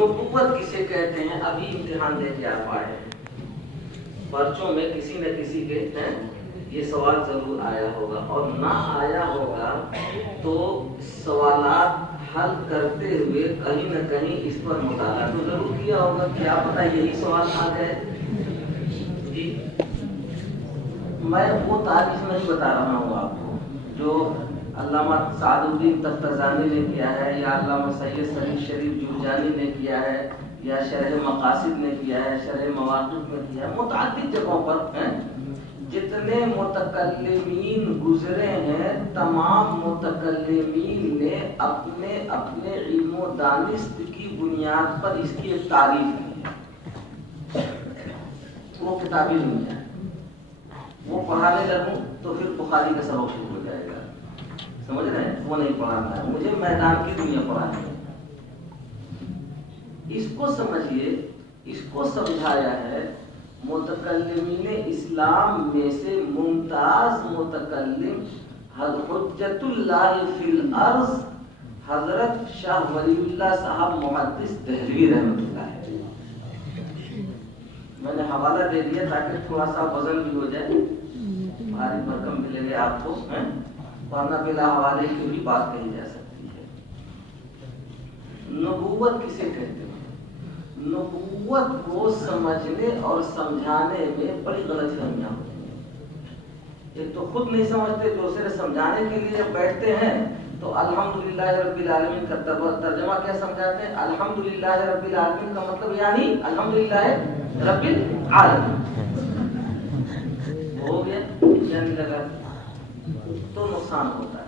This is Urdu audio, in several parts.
نبوت کسے کہتے ہیں؟ ابھی امتحان دے کے آپ آئے ہیں، پرچوں میں کسی نہ کسی کے یہ سوال ضرور آیا ہوگا، اور نہ آیا ہوگا تو سوالات حل کرتے ہوئے کہیں نہ کہیں اس پر مطالعہ تو ضرور کیا ہوگا، کیا پتہ یہی سوال آ گئے۔ جی میں وہ تاریخ نہیں بتا رہا ہوں آپ کو جو علامہ سعد الدین تفتزانی نے کیا ہے، یا علامہ سید سلیم شریف جرجانی نے کیا ہے، یا شرح مقاصد نے کیا ہے، شرح مواقف میں کیا ہے، متعدد جگہوں پر ہیں۔ جتنے متکلمین گزرے ہیں تمام متکلمین نے اپنے اپنے علم و دانست کی بنیاد پر اس کی ایک تعریف کی ہے، وہ کتابی نہیں ہے۔ وہ پڑھانے لگوں تو پھر بخاری کا سبق شروع ہو جائے گا، سمجھ رہے ہیں؟ وہ نہیں پڑھانا ہے مجھے، میدان کی دنیا پڑھانی ہے۔ اس کو سمجھیے، اس کو سمجھایا ہے متکلمین اسلام میں سے ممتاز متکلم حجت اللہ فی الارض حضرت شاہ ولی اللہ صاحب محدث دہلوی رحمۃ اللہ علیہ۔ میں نے حوالہ دے دیا تاکہ تھوڑا سا وزن بھی ہو جائے، بھاری بھرکم ملے گے آپ کو، ورنہ بلا حوالے کی بھی بات کہی جا سکتی ہے۔ نبوت کسے کہتے ہیں؟ نبوت کو سمجھنے اور سمجھانے میں بڑی غلط فہمیاں ہوتی ہیں۔ ایک تو خود نہیں سمجھتے، دوسرے سمجھانے کے لیے جب بیٹھتے ہیں تو الحمدللہ رب العالمین کا ترجمہ کیا سمجھاتے ہیں؟ الحمدللہ رب العالمین کا مطلب یعنی الحمدللہ رب العالمین ہو گیا، یعنی لگا تو نقصان ہوتا ہے۔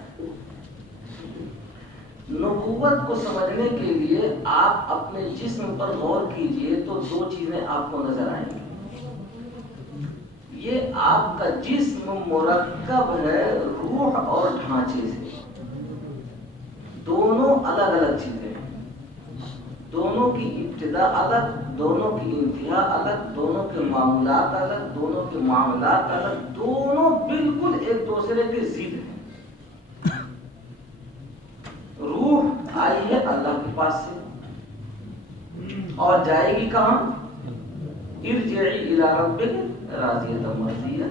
نبوت کو سمجھنے کے لیے آپ اپنے جسم پر غور کیجئے تو دو چیزیں آپ کو نظر آئیں گی۔ یہ آپ کا جسم مرکب ہے روح اور ڈھانچے سے، دونوں الگ الگ چیزیں ہیں، دونوں کی ابتدا الگ، دونوں کی انتہا الگ، دونوں کے معمولات الگ، دونوں کے معاملات الگ، دونوں بالکل ایک دوسرے کے ضد ہیں۔ روح آئی ہے اللہ کے پاس سے اور جائے گی کہاں؟ ارجعی الی ربک راضیۃ مرضیہ۔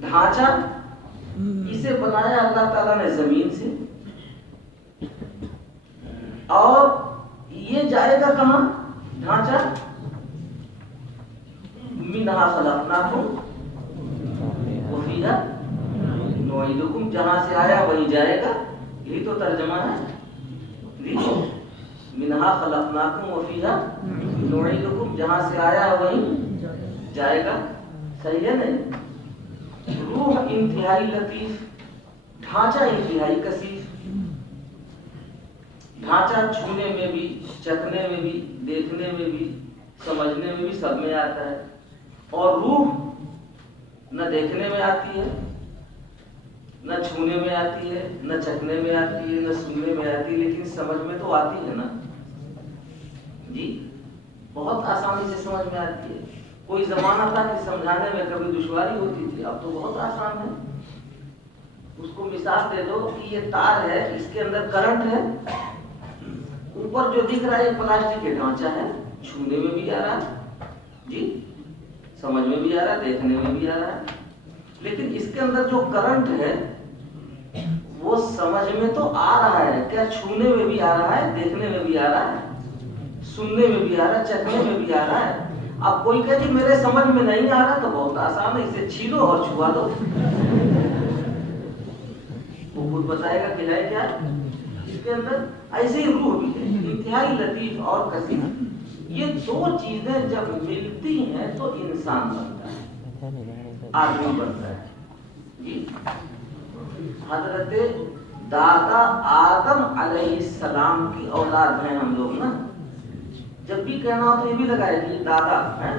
ڈھانچہ اسے بنایا اللہ تعالیٰ نے زمین سے، اور یہ جائے گا کہاں ڈھانچہ؟ منہا خلقناکم وفیہا نعیدکم، جہاں سے آیا وہی جائے گا، یہی تو ترجمہ ہے۔ منہا خلقناکم وفیہا نعیدکم، جہاں سے آیا وہی جائے گا، صحیح ہے نہیں؟ روح انتہائی لطیف، ڈھانچہ انتہائی کثیف۔ ڈھانچہ چھونے میں بھی، چکھنے میں بھی، دیکھنے میں بھی، سمجھنے میں بھی، سب میں آتا ہے، اور روح نہ دیکھنے میں آتی ہے، نہ چھونے میں آتی ہے، نہ چکھنے میں آتی ہے، نہ سننے میں آتی ہے، لیکن سمجھ میں تو آتی ہے نا جی، بہت آسانی سے سمجھ میں آتی ہے۔ کوئی زمانہ تھا کہ سمجھانے میں کبھی دشواری ہوتی تھی، اب تو بہت آسان ہے۔ اس کو مثال دے دو کہ یہ تار ہے، اس کے اندر کرنٹ ہے، اوپر جو دکھ رہا ہے یہ پلاسٹک کے ڈھانچہ ہے، چھونے میں بھی آ رہا ہے جی، سمجھ میں بھی آ رہا ہے، دیکھنے میں بھی آ رہا ہے، لیکن اس کے اندر جو کرنٹ ہے وہ سمجھ میں تو آ رہا ہے، کیا چھونے میں بھی آ رہا ہے، دیکھنے میں بھی آ رہا ہے، سننے میں بھی آ رہا ہے، چکھنے میں بھی آ رہا ہے۔ اب کوئی کہے کہ میرے سمجھ میں نہیں آ رہا، تو بہت آسان ہے، اسے چھیلو اور چھوا دو، وہ خود بتائے گا کہ ہے کیا اس کے اندر۔ ایسے ہی روح بھی ہے، انتہائی لطیف اور کثیر۔ یہ دو چیزیں جب ملتی ہیں تو انسان بنتا ہے، آدمی بنتا ہے جی۔ حضرت دادا آدم علیہ السلام کی اولاد ہیں ہم لوگ نا، جب بھی کہنا ہو تو یہ بھی لگائے کہ دادا ہیں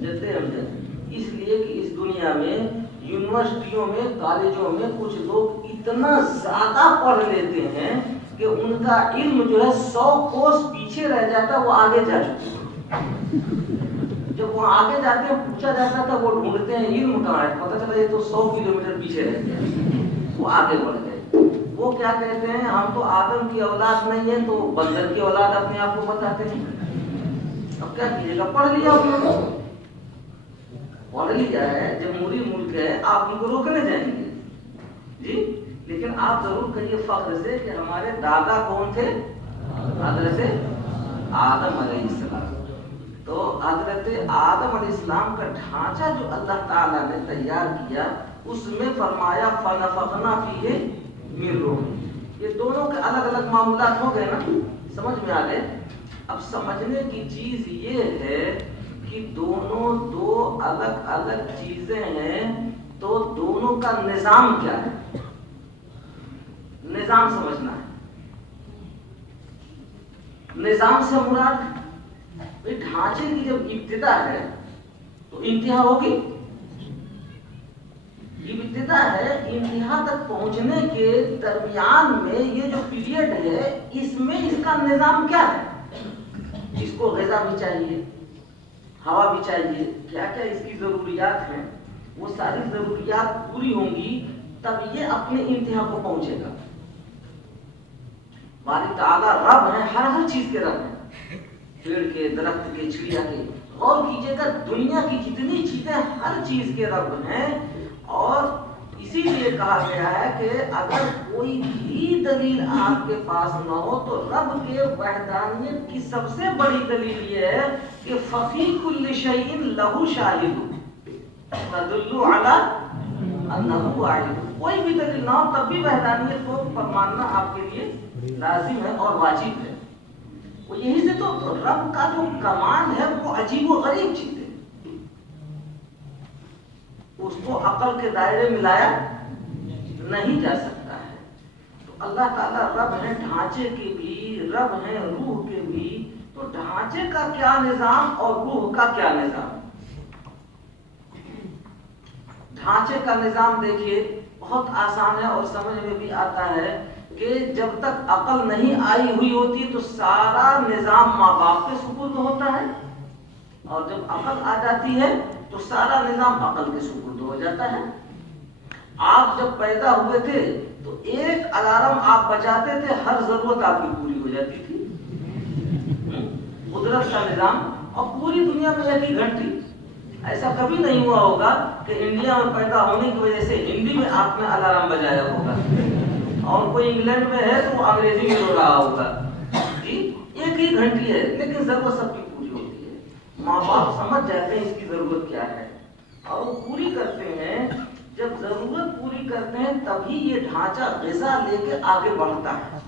جیسے ہم ہیں، اس لیے کہ اس دنیا میں یونیورسٹیوں میں، کالجوں میں کچھ لوگ اتنا زیادہ پڑھ لیتے ہیں کہ ان کا علم جو ہے 100 کوس پیچھے رہ جاتا، وہ آگے جا چکے ہیں۔ جب وہ آگے جاتے ہیں پوچھا جاتا تھا، وہ ڈھونڈتے ہیں علم کہاں ہے، پتہ چلا یہ تو 100 کلومیٹر پیچھے رہ گیا، وہ آگے بڑھ گئے۔ وہ وہ کیا کہتے ہیں ہم تو آدم کی اولاد نہیں ہے تو بندر کی اولاد اپنے آپ کو بتاتے ہیں. اب کیا کیجیے گا؟ پڑھ لیا آپ نے، پڑھ لیا ہے، جمہوری ملک ہے، آپ ان کو روکنے جائیں گے جی؟ لیکن آپ ضرور کہیے فخر سے کہ ہمارے دادا کون تھے؟ حضرت آدم علیہ السلام. تو حضرت آدم علیہ السلام کا ڈھانچہ جو اللہ تعالیٰ نے تیار کیا اس میں فرمایا فَنَفَخْنَا فِيهِ مِن رُوحِنَا. یہ دونوں کے الگ الگ معمولات ہو گئے نا، سمجھ میں آ گئے؟ اب سمجھنے کی چیز یہ ہے کہ دونوں دو الگ الگ چیزیں ہیں، تو دونوں کا نظام کیا ہے؟ نظام سمجھنا ہے. نظام سے مراد ڈھانچے کی جب ابتدا ہے تو انتہا ہوگی. ابتدا ہے، انتہا تک پہنچنے کے درمیان میں یہ جو پیریڈ ہے اس میں اس کا نظام کیا ہے؟ اس کو غذا بھی چاہیے، ہوا بھی چاہیے، کیا کیا اس کی ضروریات ہیں، وہ ساری ضروریات پوری ہوں گی تب یہ اپنے انتہا کو پہنچے گا. باری تعالیٰ رب ہے، ہر چیز کے رب ہیں، پیڑ کے، درخت کے، چڑیا کے. غور کیجیے گا دنیا کی جتنی چیزیں ہر چیز کے رب ہیں. اور اسی لیے کہا گیا ہے کہ اگر کوئی بھی دلیل آپ کے پاس نہ ہو تو رب کے وحدانیت کی سب سے بڑی دلیل یہ ہے کہ ففی کل شیء لہ شاہد تدل علی انہ واحد. کوئی بھی دلیل نہ ہو تب بھی وحدانیت کو ماننا آپ کے لیے لازم ہے اور واجب ہے. وہ یہی سے تو رب کا جو کمال ہے وہ عجیب و غریب چیز ہے، اس کو عقل کے دائرے میں لایا نہیں جا سکتا ہے. تو اللہ تعالیٰ رب ہے ڈھانچے کے بھی، رب ہے روح کے بھی. تو ڈھانچے کا کیا نظام اور روح کا کیا نظام؟ ڈھانچے کا نظام دیکھیے بہت آسان ہے اور سمجھ میں بھی آتا ہے کہ جب تک عقل نہیں آئی ہوئی ہوتی تو سارا نظام ماں باپ کے سپرد ہوتا ہے، اور جب عقل آ جاتی ہے تو سارا نظام عقل کے سپرد ہو جاتا ہے. آپ جب پیدا ہوئے تھے تو ایک الارم آپ بجاتے تھے، ہر ضرورت آپ کی پوری ہو جاتی تھی. قدرت کا نظام. اور پوری دنیا میں ایک ہی گھنٹی. ایسا کبھی نہیں ہوا ہوگا کہ انڈیا میں پیدا ہونے کی وجہ سے ہندی میں آپ نے الارم بجایا ہوگا اور کوئی انگلینڈ میں ہے تو وہ انگریزی میں رو رہا ہوگا جی. ایک ہی گھنٹی ہے لیکن ضرورت سب کی پوری ہوتی ہے. ماں باپ سمجھ جاتے ہیں اس کی ضرورت کیا ہے اور وہ پوری کرتے ہیں. جب ضرورت پوری کرتے ہیں تبھی یہ ڈھانچہ غذا لے کے آگے بڑھتا ہے.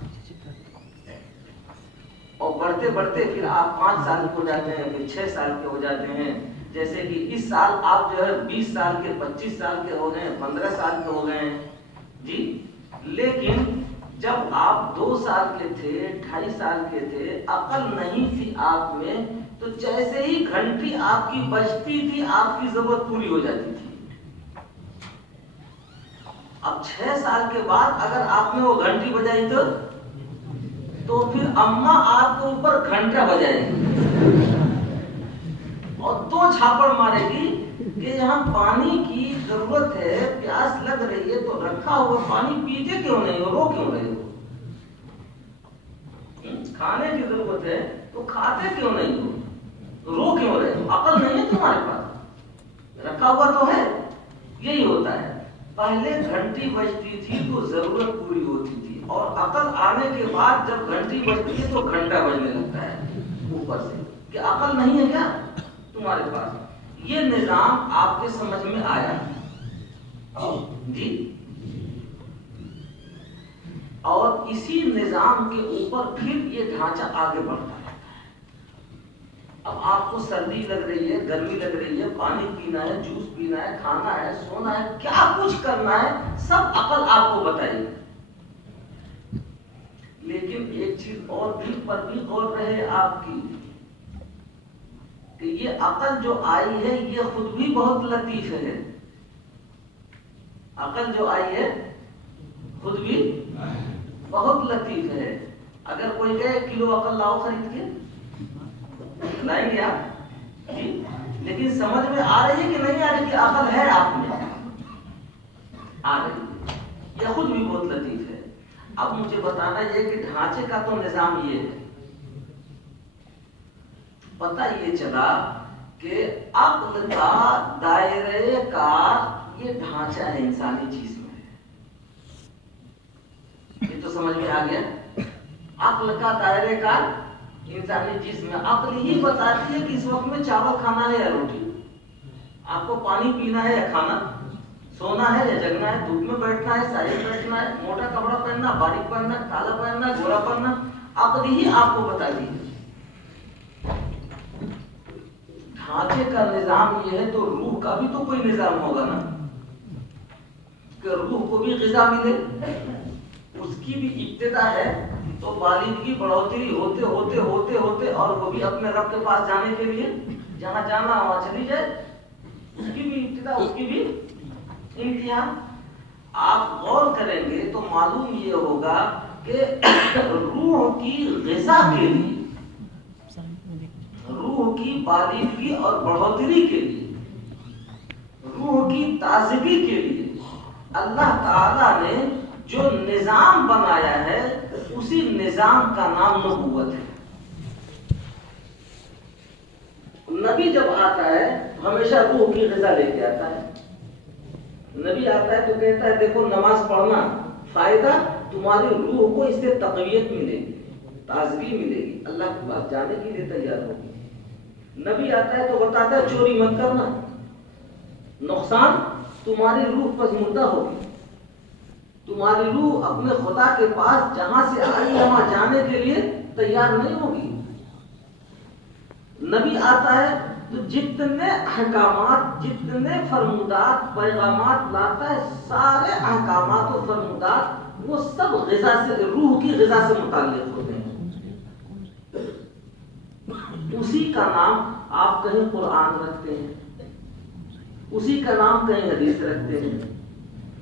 اور بڑھتے بڑھتے پھر آپ 5 سال کے ہو جاتے ہیں، پھر 6 سال کے ہو جاتے ہیں. جیسے کہ اس سال آپ جو ہے 20 سال کے، 25 سال کے ہو گئے ہیں، 15 سال کے ہو گئے ہیں جی. لیکن جب آپ 2 سال کے تھے، 2.5 سال کے تھے، عقل نہیں تھی آپ میں، تو جیسے ہی گھنٹی آپ کی بجتی تھی آپ کی ضرورت پوری ہو جاتی تھی. اب 6 سال کے بعد اگر آپ نے وہ گھنٹی بجائی تو پھر اماں آپ کے اوپر گھنٹا بجائے گی اور 2 چھاپڑ مارے گی کہ یہاں پانی کی ضرورت ہے، پیاس لگ رہی ہے تو رکھا ہوا پانی پیتے کیوں نہیں ہو، رو کیوں رہے ہو. کھانے کی ضرورت ہے تو کھاتے کیوں نہیں ہو، رو کیوں رہے ہو. عقل نہیں ہے تمہارے پاس، رکھا ہوا تو ہے. یہی ہوتا ہے. پہلے گھنٹی بجتی تھی تو ضرورت پوری ہوتی تھی، اور عقل آنے کے بعد جب گھنٹی بجتی ہے تو گھنٹہ بجنے لگتا ہے اوپر سے کہ عقل نہیں ہے کیا تمہارے پاس. یہ نظام آپ کے سمجھ میں آیا جی. اور اسی نظام کے اوپر پھر یہ ڈھانچہ آگے بڑھتا ہے. اب آپ کو سردی لگ رہی ہے، گرمی لگ رہی ہے، پانی پینا ہے، جوس پینا ہے، کھانا ہے، سونا ہے، کیا کچھ کرنا ہے سب عقل آپ کو بتائیے. لیکن ایک چیز اور بھی پر بھی غور رہے آپ کی کہ یہ عقل جو آئی ہے یہ خود بھی بہت لطیف ہے. عقل جو آئی ہے خود بھی بہت لطیف ہے. اگر کوئی کہے 1 کلو عقل لاؤ خرید کے، لائیں گے آپ جی. لیکن سمجھ میں آ رہی ہے کہ نہیں آ رہی کہ عقل ہے آپ میں؟ آ رہی ہے. یہ خود بھی بہت لطیف ہے. اب مجھے بتانا یہ کہ ڈھانچے کا تو نظام یہ ہے، پتہ یہ چلا کہ عقل کا دائرہ کار یہ ڈھانچہ ہے انسانی چیز میں، یہ تو سمجھ میں آ گیا۔ عقل کا دائرہ کار انسانی چیز میں، عقل ہی بتاتی ہے کہ اس وقت میں چاول کھانا ہے یا روٹی، آپ کو پانی پینا ہے یا کھانا، سونا ہے یا جگنا ہے، دھوپ میں بیٹھنا ہے سائے میں بیٹھنا ہے، موٹا کپڑا پہننا، باریک پہننا، کالا پہننا، گورا پہننا، عقل ہی آپ کو بتاتی ہے۔ ڈھانچے کا نظام یہ ہے تو روح کا بھی تو کوئی نظام ہوگا نا، کہ روح کو بھی غذا ملے، اس کی بھی ابتدا ہے، تو بالغی بڑھوتری ہوتے ہوتے ہوتے ہوتے اور وہ بھی اپنے رب کے پاس جانے کے لیے جہاں جانا وہاں چلی جائے، اس کی بھی ابتدا اس کی بھی انتہا۔ آپ غور کریں گے تو معلوم یہ ہوگا کہ روح کی غذا کے لیے، روح کی بالغی اور بڑھوتری کے لیے، روح کی تازگی کے لیے اللہ تعالیٰ نے جو نظام بنایا ہے اسی نظام کا نام نبوت ہے۔ نبی جب آتا ہے ہمیشہ روح کی غذا لے کے آتا ہے، نبی آتا ہے تو کہتا ہے دیکھو نماز پڑھنا فائدہ، تمہاری روح کو اس سے تقویت ملے گی، تازگی ملے گی، اللہ کے پاس جانے کے لیے تیار ہوگی۔ نبی آتا ہے تو بتاتا ہے چوری مت کرنا، نقصان تمہاری روح پسمردہ ہوگی، تمہاری روح اپنے خدا کے پاس جہاں سے آئی وہاں جانے کے لیے تیار نہیں ہوگی۔ نبی آتا ہے تو جتنے احکامات، جتنے فرمودات پیغامات لاتا ہے، سارے احکامات و فرمودات وہ سب غذا سے، روح کی غذا سے متعلق ہوتے ہیں۔ اسی کا نام آپ کہیں قرآن رکھتے ہیں، اسی کا نام کہیں حدیث رکھتے ہیں،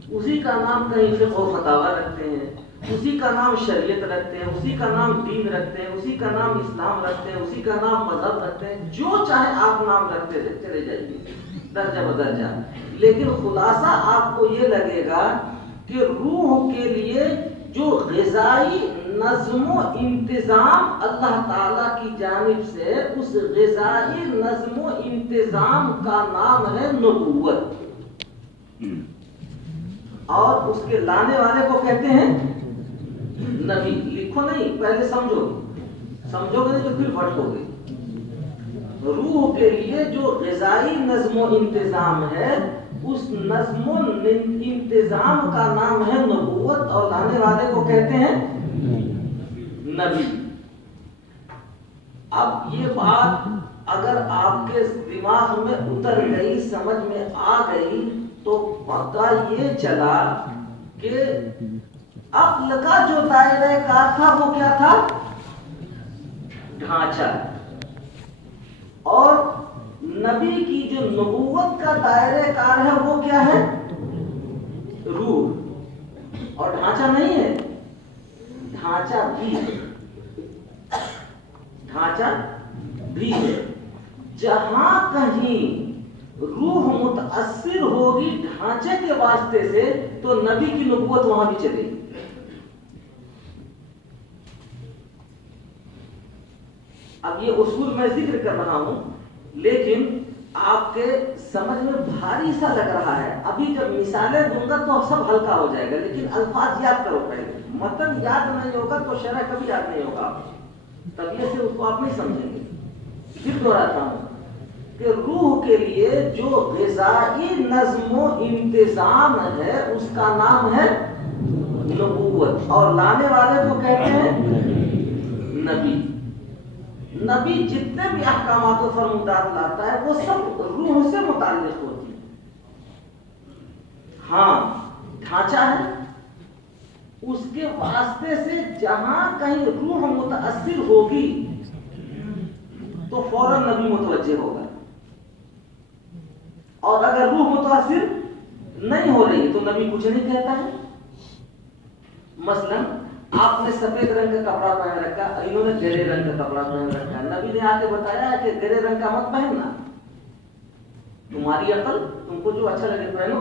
اسی کا نام کہیں فقہ و فتاوی رکھتے ہیں، اسی کا نام شریعت رکھتے ہیں، اسی کا نام دین رکھتے ہیں، اسی کا نام اسلام رکھتے ہیں، اسی کا نام مذہب رکھتے ہیں، جو چاہے آپ نام رکھتے چلے جائیے درجہ بدرجہ، لیکن خلاصہ آپ کو یہ لگے گا کہ روح کے لیے جو غذائی نظم و انتظام اللہ تعالیٰ کی جانب سے، اس غذائی نظم و انتظام کا نام ہے نبوت، اور اس کے لانے والے کو کہتے ہیں نبی۔ لکھو نہیں، پہلے سمجھو، سمجھو گے نہیں تو پھر بھٹکو گے۔ روح کے لیے جو غذائی نظم و انتظام ہے اس نظم و انتظام کا نام ہے نبوت، اور لانے والے کو کہتے ہیں نبی۔ اب یہ بات اگر آپ کے دماغ میں اتر گئی، سمجھ میں آ گئی، تو پتہ یہ چلا کہ عقل کا جو دائرہ کار تھا وہ کیا تھا؟ ڈھانچہ، اور نبی کی جو نبوت کا دائرہ کار ہے وہ کیا ہے؟ روح، اور ڈھانچہ نہیں ہے، ڈھانچہ بھی ہے، ڈھانچہ بھی ہے۔ جہاں کہیں روح متاثر ہوگی ڈھانچے کے واسطے سے تو نبی کی نبوت وہاں بھی چلے گی۔ اب یہ اصول میں ذکر کر رہا ہوں لیکن آپ کے سمجھ میں بھاری سا لگ رہا ہے، ابھی جب مثالیں دوں گا تو سب ہلکا ہو جائے گا، لیکن الفاظ یاد کرو پہلے، متن یاد نہیں ہوگا تو شرح کبھی یاد نہیں ہوگا، طبیعت سے اس کو آپ نہیں سمجھیں گے۔ پھر دہراتا ہوں کہ روح کے لیے جو غذائی نظم و انتظام ہے اس کا نام ہے نبوت، اور لانے والے کو کہتے ہیں نبی۔ نبی جتنے بھی احکامات و فرمودات لاتا ہے وہ سب روح سے متعلق ہوتی ہے۔ ہاں ڈھانچہ ہے، اس کے واسطے سے جہاں کہیں روح متاثر ہوگی تو فوراً نبی متوجہ ہوگا، اور اگر روح متاثر نہیں ہو رہی تو نبی کچھ نہیں کہتا ہے۔ مثلا آپ نے سفید رنگ کا کپڑا پہن رکھا، انہوں نے گہرے رنگ کا کپڑا پہن رکھا، نبی نے آ کے بتایا کہ گہرے رنگ کا مت پہننا، تمہاری عقل تم کو جو اچھا لگے پہنو،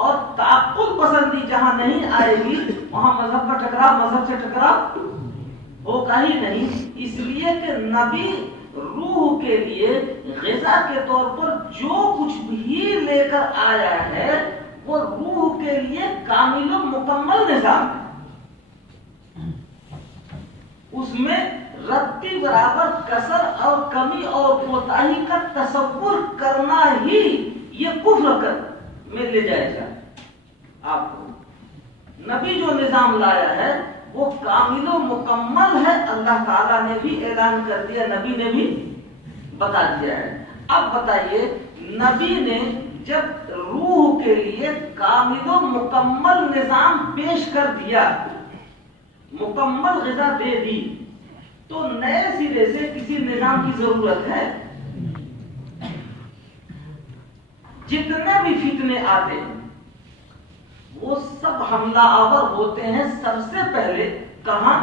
اور تعقل پسندی جہاں نہیں آئے گی وہاں مذہب کا ٹکراؤ مذہب سے ٹکراؤ ہوگا ہی نہیں. اس لیے کہ نبی روح کے لیے غذا کے طور پر جو کچھ بھی لے کر آیا ہے وہ روح کے لیے کامل و مکمل نظام ہے. اس میں رتی برابر کسر اور کمی اور کوتاہی کا تصور کرنا ہی یہ کفر میں لے جائے گا آپ کو. نبی جو نظام لایا ہے وہ کامل و مکمل ہے. اللہ تعالیٰ نے بھی اعلان کر دیا, نبی نے بھی بتا دیا ہے. اب بتائیے, نبی نے جب روح کے لیے کامل و مکمل نظام پیش کر دیا, مکمل غذا دے دی, تو نئے سرے سے کسی نظام کی ضرورت ہے؟ جتنے بھی فتنے آتے ہیں وہ سب حملہ آور ہوتے ہیں سب سے پہلے کہاں؟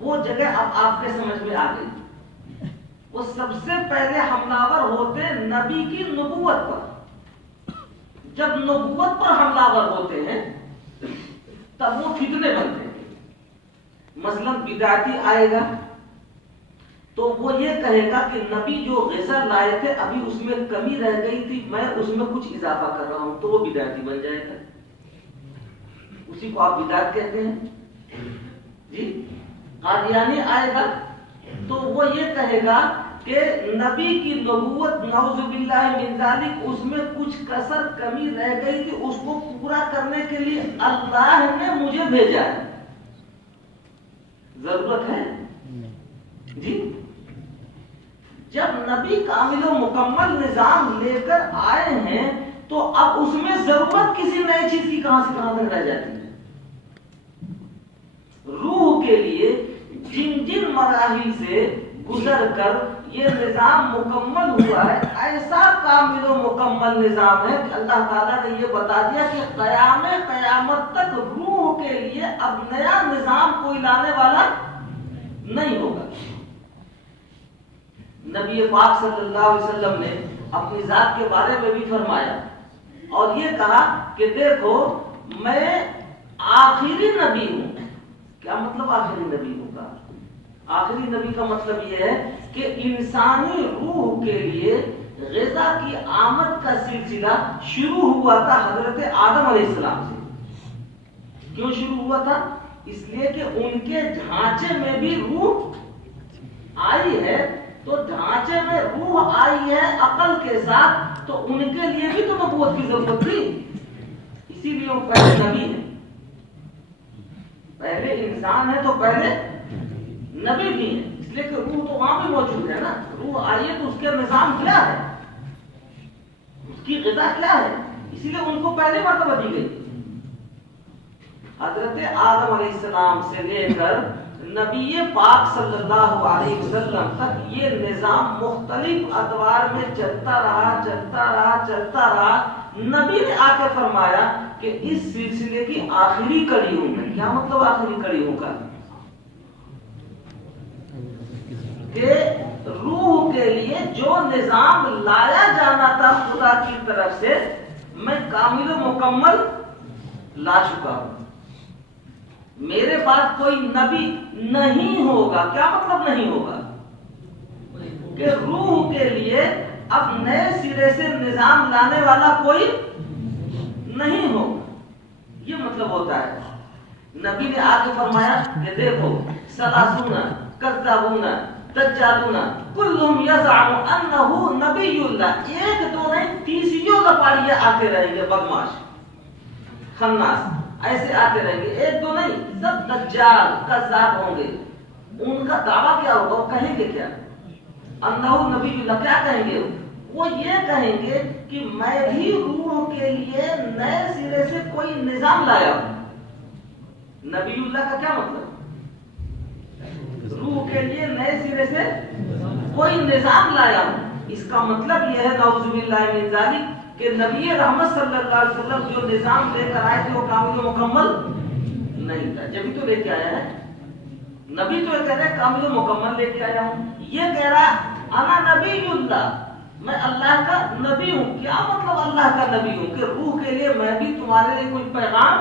وہ جگہ اب آپ کے سمجھ میں آ گئی. وہ سب سے پہلے حملہ آور ہوتے ہیں نبی کی نبوت پر. جب نبوت پر حملہ آور ہوتے ہیں تب وہ فتنے بنتے ہیں. مثلا بدعتی آئے گا تو وہ یہ کہے گا کہ نبی جو غذا لائے تھے ابھی اس میں کمی رہ گئی تھی, میں اس میں کچھ اضافہ کر رہا ہوں, تو وہ بدعتی بن جائے گا. اسی کو آپ بدعت کہتے ہیں جی. قادیانی آئے گا تو وہ یہ کہے گا کہ نبی کی نبوت نعوذ باللہ من ذالک اس میں کچھ کسر کمی رہ گئی تھی, اس کو پورا کرنے کے لیے اللہ نے مجھے بھیجا ہے. ضرورت ہے جی. جب نبی کامل و مکمل نظام لے کر آئے ہیں تو اب اس میں ضرورت کسی نئی چیز کی کہاں سے کہاں تک رہ جاتی ہے. روح کے لیے جن جن مراحل سے گزر کر یہ نظام مکمل ہوا ہے, ایسا کامل و مکمل نظام ہے کہ اللہ تعالیٰ نے یہ بتا دیا کہ قیامت تک روح کے لیے اب نیا نظام کوئی لانے والا نہیں ہوگا. نبی پاک صلی اللہ علیہ وسلم نے اپنی ذات کے بارے میں بھی فرمایا اور یہ کہا کہ دیکھو میں آخری نبی ہوں. کیا مطلب آخری نبی ہوگا؟ آخری نبی کا مطلب یہ ہے کہ انسانی روح کے لیے غذا کی آمد کا سلسلہ شروع ہوا تھا حضرت آدم علیہ السلام سے. کیوں شروع ہوا تھا؟ اس لیے کہ ان کے ڈھانچے میں بھی روح آئی ہے, تو ڈھانچے میں روح آئی ہے عقل کے ساتھ, تو ان کے لیے بھی تو نبوت کی ضرورت تھی. اسی لیے وہ پہلے نبی ہے, پہلے انسان ہے تو پہلے نبی بھی ہے. اس لیے کہ روح تو وہاں بھی موجود ہے نا. روح آئی ہے تو اس کے نظام کیا ہے, اس کی غذا کیا ہے, اسی لیے ان کو پہلے مرتبہ دی گئی. حضرت آدم علیہ السلام سے لے کر نبی پاک صلی اللہ علیہ وسلم تک یہ نظام مختلف ادوار میں چلتا رہا. نبی نے آ کے فرمایا کہ اس سلسلے کی آخری کڑی ہوں میں. کیا مطلب آخری کڑی ہوں کا؟ کہ روح کے لیے جو نظام لایا جانا تھا خدا کی طرف سے میں کامل و مکمل لا چکا ہوں. میرے بعد کوئی نبی نہیں ہوگا. کیا مطلب نہیں ہوگا؟ کہ روح کے لیے اب نئے سرے سے نظام لانے والا کوئی نہیں ہوگا. یہ مطلب ہوتا ہے. نبی نے آگے فرمایا کہ دیکھو سلاسون کذابون دجالون کلہم یزعم انہ نبی اللہ. ایک دو نہیں 30 کا پاڑی آتے رہیں گے, بدماش خناس ایسے آتے رہیں گے. ایک دو نہیں, سب دجال کذاب ہوں گے. ان کا دعویٰ کیا ہوگا؟ وہ کہیں گے کیا؟ انہ نبی اللہ. کیا کہیں گے وہ؟ یہ کہیں گے کہ میں بھی روح کے لیے نئے سرے سے کوئی نظام لایا ہوں. نبی اللہ کا کیا مطلب؟ روح کے لیے نئے سرے سے کوئی نظام لایا ہوں. اس کا مطلب یہ ہے نعوذ باللہ من ذالک کہ نبی رحمت صلی اللہ علیہ وسلم جو نظام لے کر آئے تھے وہ کامل و مکمل نہیں تھا. جبھی تو لے کے آیا ہے. نبی تو یہ کہہ رہا ہے کامل و مکمل لے کے آیا ہوں. یہ کہہ رہا انا نبی اللہ, میں اللہ کا نبی ہوں. کیا مطلب اللہ کا نبی ہوں؟ کہ روح کے لیے میں بھی تمہارے لیے کوئی پیغام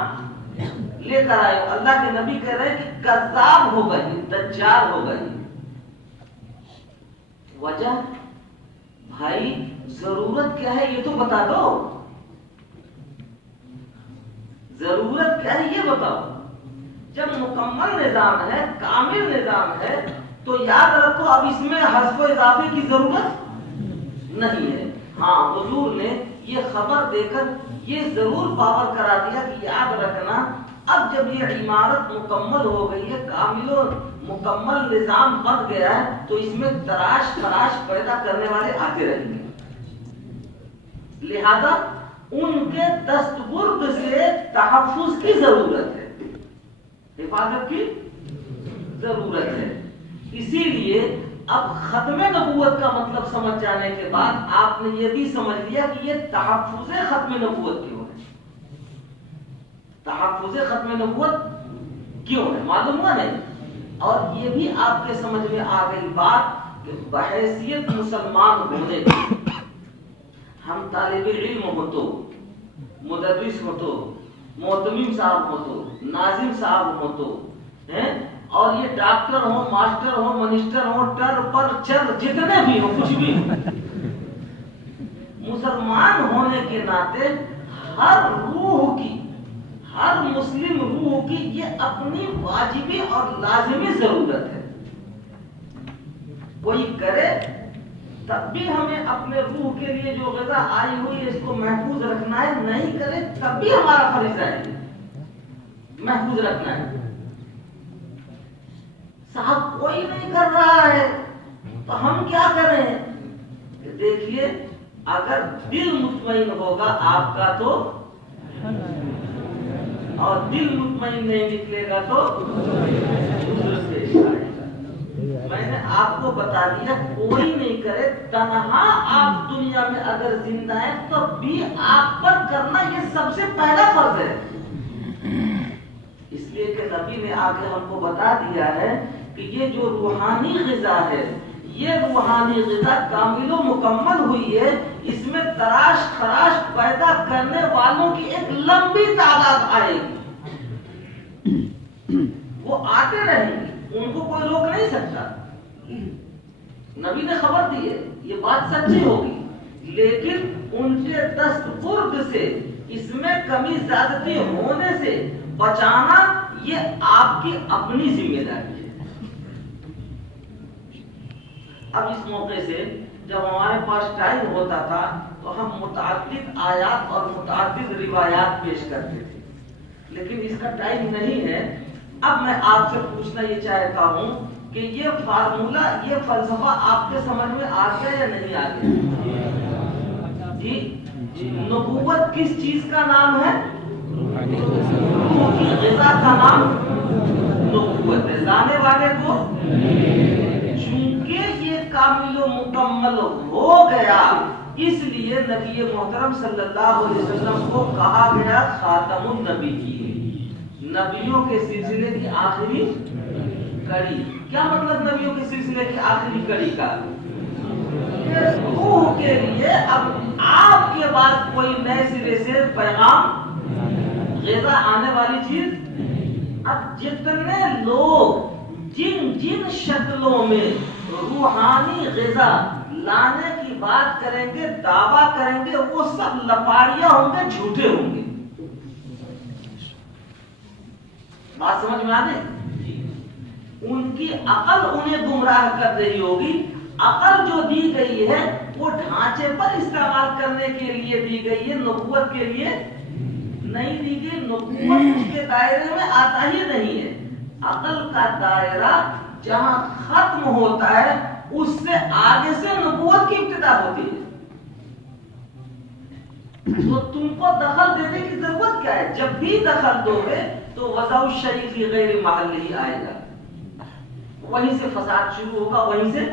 لے کر آئے ہوں. اللہ کے نبی کہہ رہے ہیں کہ کذاب ہو گئی، دجال ہو گئی. وجہ بھائی ضرورت کیا ہے یہ تو بتا دو. ضرورت کیا ہے یہ بتاؤ. جب مکمل نظام ہے، کامل نظام ہے، تو یاد رکھو اب اس میں حذف و اضافے کی ضرورت نہیں ہے. ہاں حضور نے یہ خبر دے کر یہ ضرور باور کرا دیا کہ یاد رکھنا اب جب یہ عمارت مکمل ہو گئی ہے، کامل و مکمل نظام بن گیا ہے، تو اس میں تراش تراش پیدا کرنے والے آتے رہیں گے. لہذا ان کے دستبرد سے تحفظ کی ضرورت ہے، حفاظت کی ضرورت ہے. اسی لیے اب ختم نبوت کا مطلب سمجھ جانے کے بعد آپ نے یہ بھی سمجھ لیا کہ یہ تحفظ ختم نبوت کیوں ہے. تحفظ ختم نبوت کیوں ہے معلوم ہوا نہیں. اور یہ بھی آپ کے سمجھ میں آ گئی بات کہ بحیثیت مسلمان ہونے کی ہم طالب علم ہو تو، مدرس ہو تو، معتمم صاحب ہو تو، ناظم صاحب ہو تو، اور یہ ڈاکٹر ہو، ماسٹر ہو، منسٹر ہو، ٹر پر چر جتنے بھی ہو، کچھ بھی مسلمان ہونے کے ناطے ہر روح کی، ہر مسلم روح کی یہ اپنی واجبی اور لازمی ضرورت ہے. کوئی کرے تب بھی ہمیں اپنے روح کے لیے جو غذا آئی ہوئی ہے اس کو محفوظ رکھنا ہے، نہیں کرے تب بھی ہمارا فریضہ ہے محفوظ رکھنا ہے. صاحب کوئی نہیں کر رہا ہے تو ہم کیا کریں؟ دیکھیے اگر دل مطمئن ہوگا آپ کا تو، اور دل مطمئن نہیں نکلے گا تو پیش آئے گا. میں نے آپ کو بتا دیا کوئی نہیں کرے، تنہا آپ دنیا میں اگر زندہ ہیں تو بھی آپ پر کرنا یہ سب سے پہلا فرض ہے. اس لیے کہ نبی نے آگے ہم کو بتا دیا ہے کہ یہ جو روحانی غذا ہے، یہ روحانی غذا کامل و مکمل ہوئی ہے، اس میں تراش خراش پیدا کرنے والوں کی ایک لمبی تعداد آئے گی. وہ آتے رہیں گے، ان کو کوئی روک نہیں سکتا. نبی نے خبر دی ہے یہ بات سچی ہوگی، لیکن ان کے دستبرد سے، اس میں کمی زیادتی ہونے سے بچانا یہ آپ کی اپنی ذمہ داری ہے. اب اس موقع سے جب ہمارے پاس ٹائم ہوتا تھا تو ہم متعدد آیات اور متعدد روایات پیش کرتے تھے، لیکن اس کا ٹائم نہیں ہے. اب میں آپ سے پوچھنا یہ چاہتا ہوں کہ یہ فارمولہ، یہ فلسفہ آپ کے سمجھ میں آ گیا یا نہیں آ گیا؟ جی نبوت کس چیز کا نام ہے؟ روح کی غذا کا نام نبوت ہے. لانے والے کو چونکہ یہ کامل و مکمل ہو گیا، اس لیے نبی محترم صلی اللہ علیہ وسلم کو کہا گیا خاتم النبی کی، نبیوں کے سلسلے کی آخری کڑی. کیا مطلب نبیوں کے سلسلے کی آخری کڑی کا؟ روح کے لیے اب آپ کے بعد کوئی نئے سرے سے پیغام غذا آنے والی چیز. اب جتنے لوگ جن جن شکلوں میں روحانی غذا لانے کی بات کریں گے، دعویٰ کریں گے، وہ سب لپاڑیاں ہوں گے، جھوٹے ہوں گے. بات سمجھ میں آ گئی؟ ان کی عقل انہیں گمراہ کر رہی ہوگی. عقل جو دی گئی ہے وہ ڈھانچے پر استعمال کرنے کے لیے دی گئی ہے، نبوت کے لیے نہیں دی گئی. نبوت اس کے دائرے میں آتا ہی نہیں ہے. عقل کا دائرہ جہاں ختم ہوتا ہے اس سے آگے سے نبوت کی ابتدا ہوتی ہے. تو تم کو دخل دینے کی ضرورت کیا ہے؟ جب بھی دخل دو گے تو وضع الشیء فی غیر محلہ ہی آئے گا، وہیں سے فساد شروع ہوگا، وہیں سے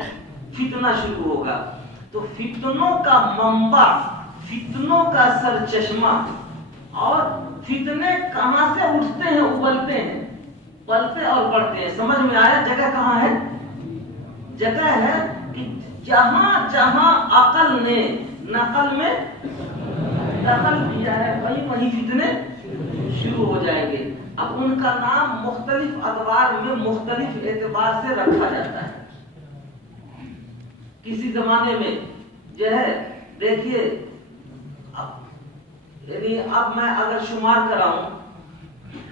فتنہ شروع ہوگا. تو فتنوں کا منبع، فتنوں کا سرچشمہ، اور فتنے کہاں سے اٹھتے ہیں، ابلتے ہیں، پلتے اور بڑھتے ہیں. سمجھ میں آیا جگہ کہاں ہے؟ جگہ ہے کہ جہاں جہاں عقل نے نقل میں دخل کیا ہے وہیں وہیں فتنے شروع ہو جائیں گے. اب ان کا نام مختلف ادوار میں مختلف اعتبار سے رکھا جاتا ہے. کسی زمانے میں جو ہے دیکھیے یعنی اب میں اگر شمار کراؤں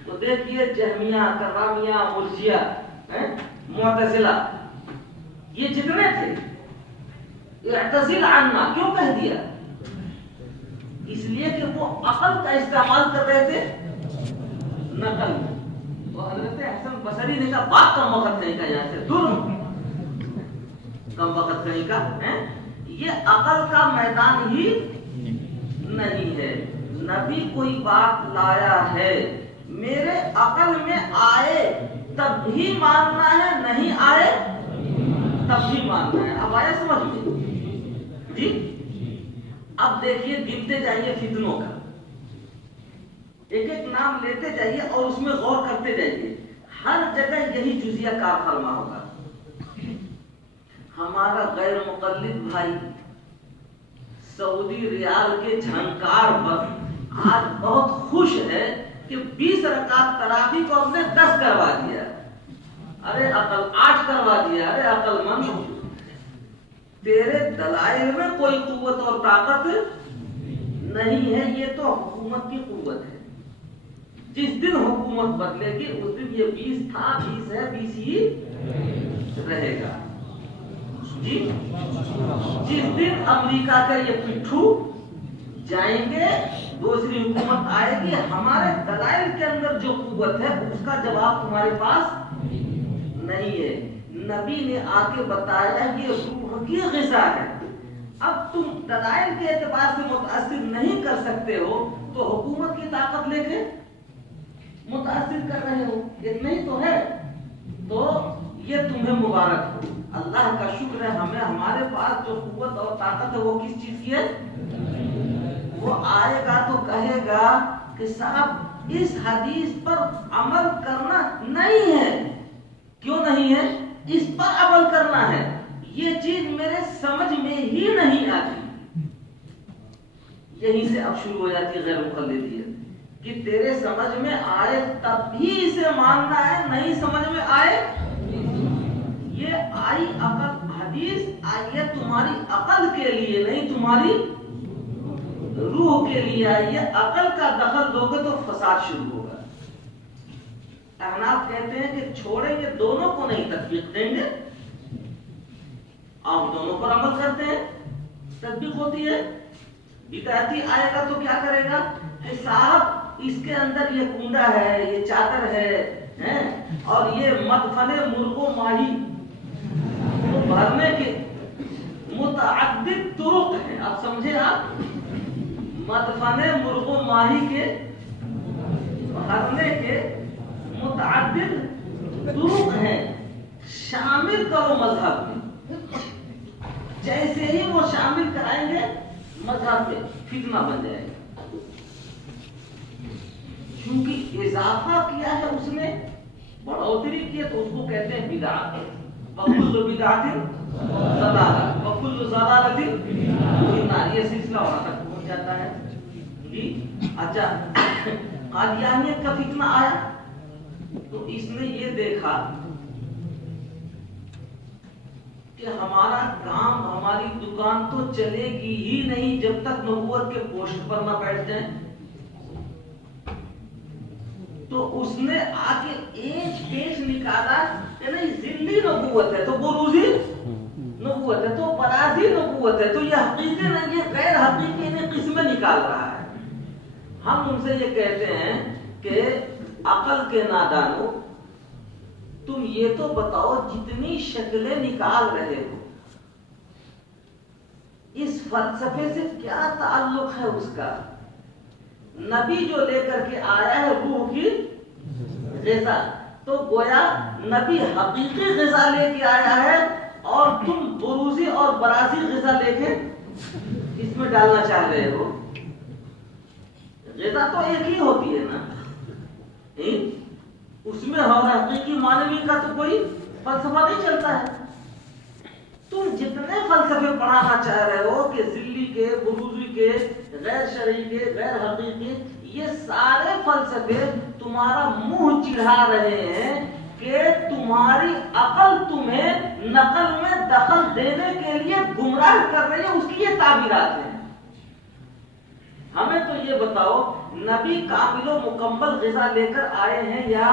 تو دیکھیے جہمیہ، کرامیہ، مرجیہ، معتزلہ، یہ جتنے تھے اعتزل عنا کیوں کہہ دیا؟ اس لیے کہ وہ عقل کا استعمال کر رہے تھے نقل. تو حضرت حسن بصری نے کہا بات کم وقت نہیں کا، یہاں سے دور کم وقت نہیں کا، یہ عقل کا میدان ہی نہیں ہے. نبی کوئی بات لایا ہے میرے عقل میں آئے تب بھی ماننا ہے، نہیں آئے تب بھی ماننا ہے. اب آیا سمجھ میں جی؟ اب دیکھیے گنتے جائیے فتنوں کا، ایک ایک نام لیتے جائیے اور اس میں غور کرتے جائیے. ہر جگہ یہی جزیہ کار فرما ہوگا. ہمارا غیر مقلد بھائی سعودی ریال کے جھنکار پر آج بہت خوش ہے کہ 20 رکعت تراویح کو ہم نے 10 کروا دیا. ارے عقل 8 کروا دیا. ارے عقل مند، تیرے دلائل میں کوئی قوت اور طاقت نہیں ہے، یہ تو حکومت کی قوت ہے. جس دن حکومت بدلے گی اس دن یہ 20 تھا 20 ہے 20 ہی رہے گا جی. جس دن امریکہ کا یہ پٹھو جائیں گے دوسری حکومت آئے گی، ہمارے دلائل کے اندر جو قوت ہے اس کا جواب تمہارے پاس نہیں ہے. نبی نے آ کے بتایا یہ روح کی غذا ہے. اب تم دلائل کے اعتبار سے متاثر نہیں کر سکتے ہو تو حکومت کی طاقت لے کے متاثر کر رہے ہو، اتنا ہی تو ہے. تو یہ تمہیں مبارک ہو. اللہ کا شکر ہے ہمیں ہمارے پاس جو قوت اور طاقت ہے وہ کس چیز کی ہے؟ وہ آئے گا تو کہے گا کہ صاحب اس حدیث پر عمل کرنا نہیں ہے. کیوں نہیں ہے؟ اس پر عمل کرنا ہے. یہ چیز میرے سمجھ میں ہی نہیں آتی. یہیں سے اب شروع ہو جاتی ہے غیر مقلدیت کہ تیرے سمجھ میں آئے تب بھی اسے ماننا ہے، نہیں سمجھ میں آئے. یہ آئی عقل حدیث آئی ہے تمہاری عقل کے لیے، نہیں تمہاری روح کے لیے آئی ہے. عقل کا دخل دو گے تو فساد شروع ہوگا. احناف کہتے ہیں کہ چھوڑیں گے دونوں کو نہیں تطبیق دیں گے. آپ دونوں پر عمل کرتے ہیں تطبیق ہوتی ہے. بدعتی آئے گا تو کیا کرے گا کہ صاحب اس کے اندر یہ کنڈا ہے، یہ چادر ہے اور یہ مدفن مرغ و ماہی بھرنے کے متعدد طرق ہیں. آپ سمجھے؟ آپ مدفن مرغ و ماہی کے بھرنے کے متعدد طرق ہیں، شامل کرو مذہب میں. جیسے ہی وہ شامل کرائیں گے مذہب میں فتنہ بن جائے گا. کیونکہ اضافہ کیا ہے اس نے، بڑھوتری کی ہے، تو اس کو کہتے ہیں بدعت. وَكُلُّ بِدْعَةٍ ضَلَالَةٍ وَكُلُّ ضَلَالَةٍ فِي النَّارِ. یہ سلسلہ وہاں تک پہنچ جاتا ہے جی. اچھا قادیانیت کا فتنہ آیا تو اس نے یہ دیکھا کہ ہمارا کام، ہماری دکان تو چلے گی ہی نہیں جب تک نبوت کے پوسٹ پر نہ بیٹھ جائیں. تو اس نے آ کے ایک پیش نکالا کہ نہیں ذلی نبوت ہے تو بروزی نبوت ہے تو برازی نبوت ہے، تو یہ حقیقی نہیں، یہ غیر حقیقی نے قسمیں نکال رہا ہے. ہم ان سے یہ کہتے ہیں کہ عقل کے نادانو، تم یہ تو بتاؤ جتنی شکلیں نکال رہے ہو اس فلسفے سے کیا تعلق ہے اس کا؟ نبی جو لے کر کے آیا ہے روح کی غذا، تو گویا نبی حقیقی غذا لے کے آیا ہے اور تم بروزی اور برازی غذا لے کے اس میں ڈالنا چاہ رہے ہو. غذا تو ایک ہی ہوتی ہے نا، اس میں حقیقی مانوی کا تو کوئی فلسفہ نہیں چلتا ہے. تم جتنے فلسفے پڑھانا چاہ رہے ہو کہ ذلی کے، بروزی کے، غیر شرعی کے، غیر حقیقی، یہ سارے فلسفے تمہارا منہ چڑھا رہے ہیں کہ تمہاری عقل تمہیں نقل میں دخل دینے کے لیے گمراہ کر رہی ہے، اس کی یہ تعبیرات ہیں۔ ہمیں تو یہ بتاؤ، نبی کامل و مکمل غذا لے کر آئے ہیں یا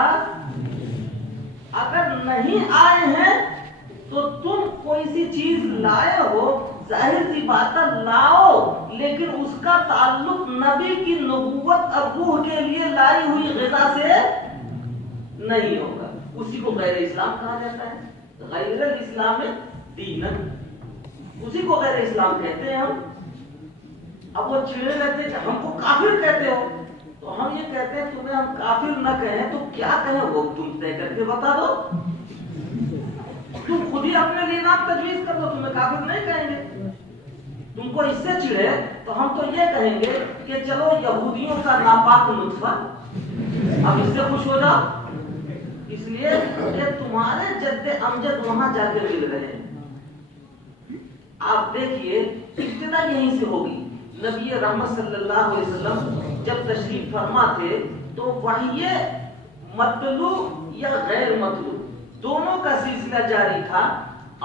اگر نہیں آئے ہیں تو تم کوئی سی چیز لائے ہو، ظاہر سی بات ہے لاؤ، لیکن اس کا تعلق نبی کی نبوت اور روح کے لیے لائی ہوئی غذا سے نہیں ہوگا۔ اسی کو غیر اسلام کہا جاتا ہے، غیر الاسلام دینن، اسی کو غیر اسلام کہتے ہیں ہم۔ اب وہ چھڑے رہتے ہیں کہ ہم کو کافر کہتے ہو، تو ہم یہ کہتے ہیں تمہیں ہم کافر نہ کہیں تو کیا کہیں، وہ تم طے کر کے بتا دو، تم خود ہی اپنے لیے نام تجویز کر دو، تمہیں کافر نہیں کہیں گے۔ تم کو اس سے چھڑے تو ہم تو یہ کہیں گے کہ چلو یہودیوں کا ناپاک نطفہ، اب اس سے خوش ہو جاؤ، اس لیے کہ تمہارے جد امجد وہاں جا کے مل رہے ہیں۔ آپ دیکھیے ابتدا یہیں سے ہوگی۔ نبی رحمت صلی اللہ علیہ وسلم جب تشریف فرما تھے تو وحی مطلوع یا غیر مطلوع دونوں کا سلسلہ جاری تھا،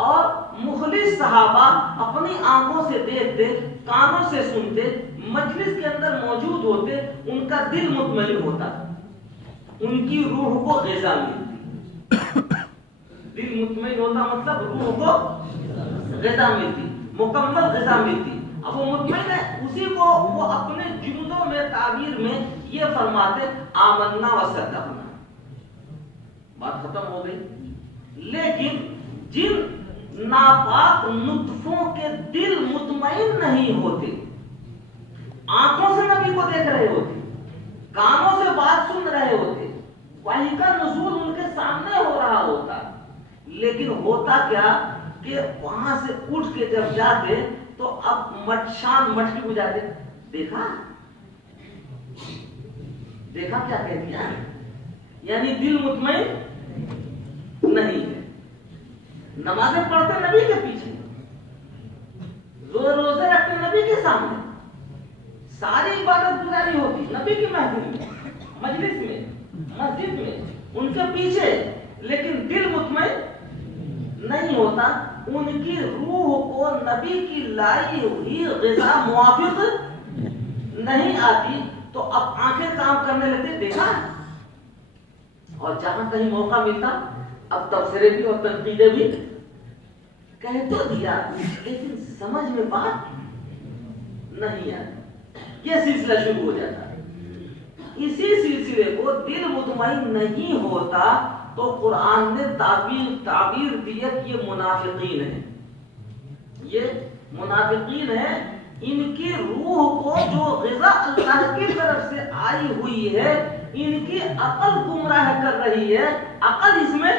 اور مخلص صحابہ اپنی آنکھوں سے دیکھتے، کانوں سے سنتے، مجلس کے اندر موجود ہوتے، ان کا دل مطمئن ہوتا، ان کی روح کو غذا ملتی۔ دل مطمئن ہوتا مطلب روح کو غذا ملتی، مکمل غذا ملتی۔ اب وہ مطمئن ہے، اسی کو وہ اپنے جملوں میں، تعبیر میں یہ فرماتے آمنا و صدقنا، بات ختم ہو گئی۔ لیکن جن ناپاک نطفوں کے دل مطمئن نہیں ہوتے، آنکھوں سے نبی کو دیکھ رہے ہوتے، کانوں سے بات سن رہے ہوتے، وحی کا نزول ان کے سامنے ہو رہا ہوتا، لیکن ہوتا کیا کہ وہاں سے اٹھ کے جب جاتے تو اب شان مٹکی ہو جاتے، دیکھا کیا کہہ دیا، یعنی دل مطمئن نہیں ہے۔ نمازیں پڑھتے نبی کے پیچھے، روزے رکھتے نبی کے سامنے، ساری عبادت گزاری ہوتی نبی کی محفل میں، مجلس میں، مسجد میں، ان کے پیچھے، لیکن دل مطمئن نہیں ہوتا، ان کی روح کو نبی کی لائی ہوئی غذا موافق نہیں آتی، تو اب آنکھیں کام کرنے لگتے، دیکھا، اور جہاں کہیں موقع ملتا اب تبصرے بھی اور تنقیدیں بھی کہہ تو دیا، لیکن سمجھ میں بات نہیں آتی، یہ سلسلہ شروع ہو جاتا ہے۔ اسی سلسلے کو دل مطمئن نہیں ہوتا تو قرآن نے تعبیر دی کہ یہ منافقین ہیں، یہ منافقین ہیں، ان کی روح کو جو غذا اللہ کی طرف سے آئی ہوئی ہے، ان کی عقل گمراہ کر رہی ہے، عقل اس میں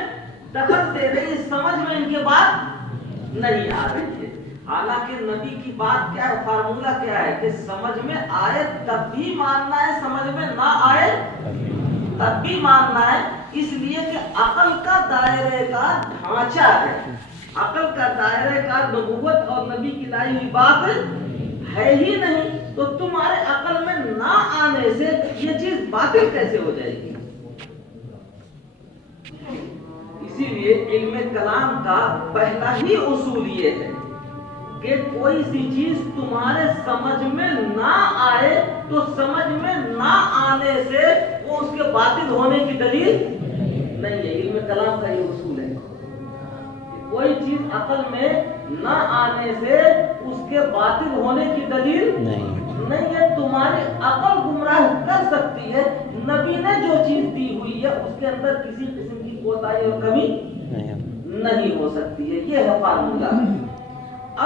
دخل دے رہی ہے، سمجھ میں ان کے بات نہیں آ رہی ہے۔ حالانکہ نبی کی بات کیا ہے، فارمولہ کیا ہے کہ سمجھ میں آئے تب بھی ماننا ہے، سمجھ میں نہ آئے تب بھی ماننا ہے، اس لیے کہ عقل کا دائرے کا ڈھانچہ ہے، عقل کا دائرے کا نبوت اور نبی کی لائی ہوئی بات ہے ہی نہیں، تو تمہارے عقل میں نہ آنے سے یہ چیز باطل کیسے ہو جائے گی؟ اسی لیے علم کلام کا پہلا ہی اصول یہ ہے کہ کوئی سی چیز تمہارے سمجھ میں نہ آئے تو سمجھ میں نہ آنے سے وہ اس کے باطل ہونے کی دلیل نہیں ہے۔ علم کلام کا یہ اصول ہے کہ کوئی چیز عقل میں نہ آنے سے اس کے باطل ہونے کی دلیل نہیں ہے۔ تمہاری عقل گمراہ کر سکتی ہے، نبی نے جو چیز دی ہوئی ہے اس کے اندر کسی قسم کی کوتاہی اور کمی نہیں ہو سکتی ہے، یہ ہے فارمولہ۔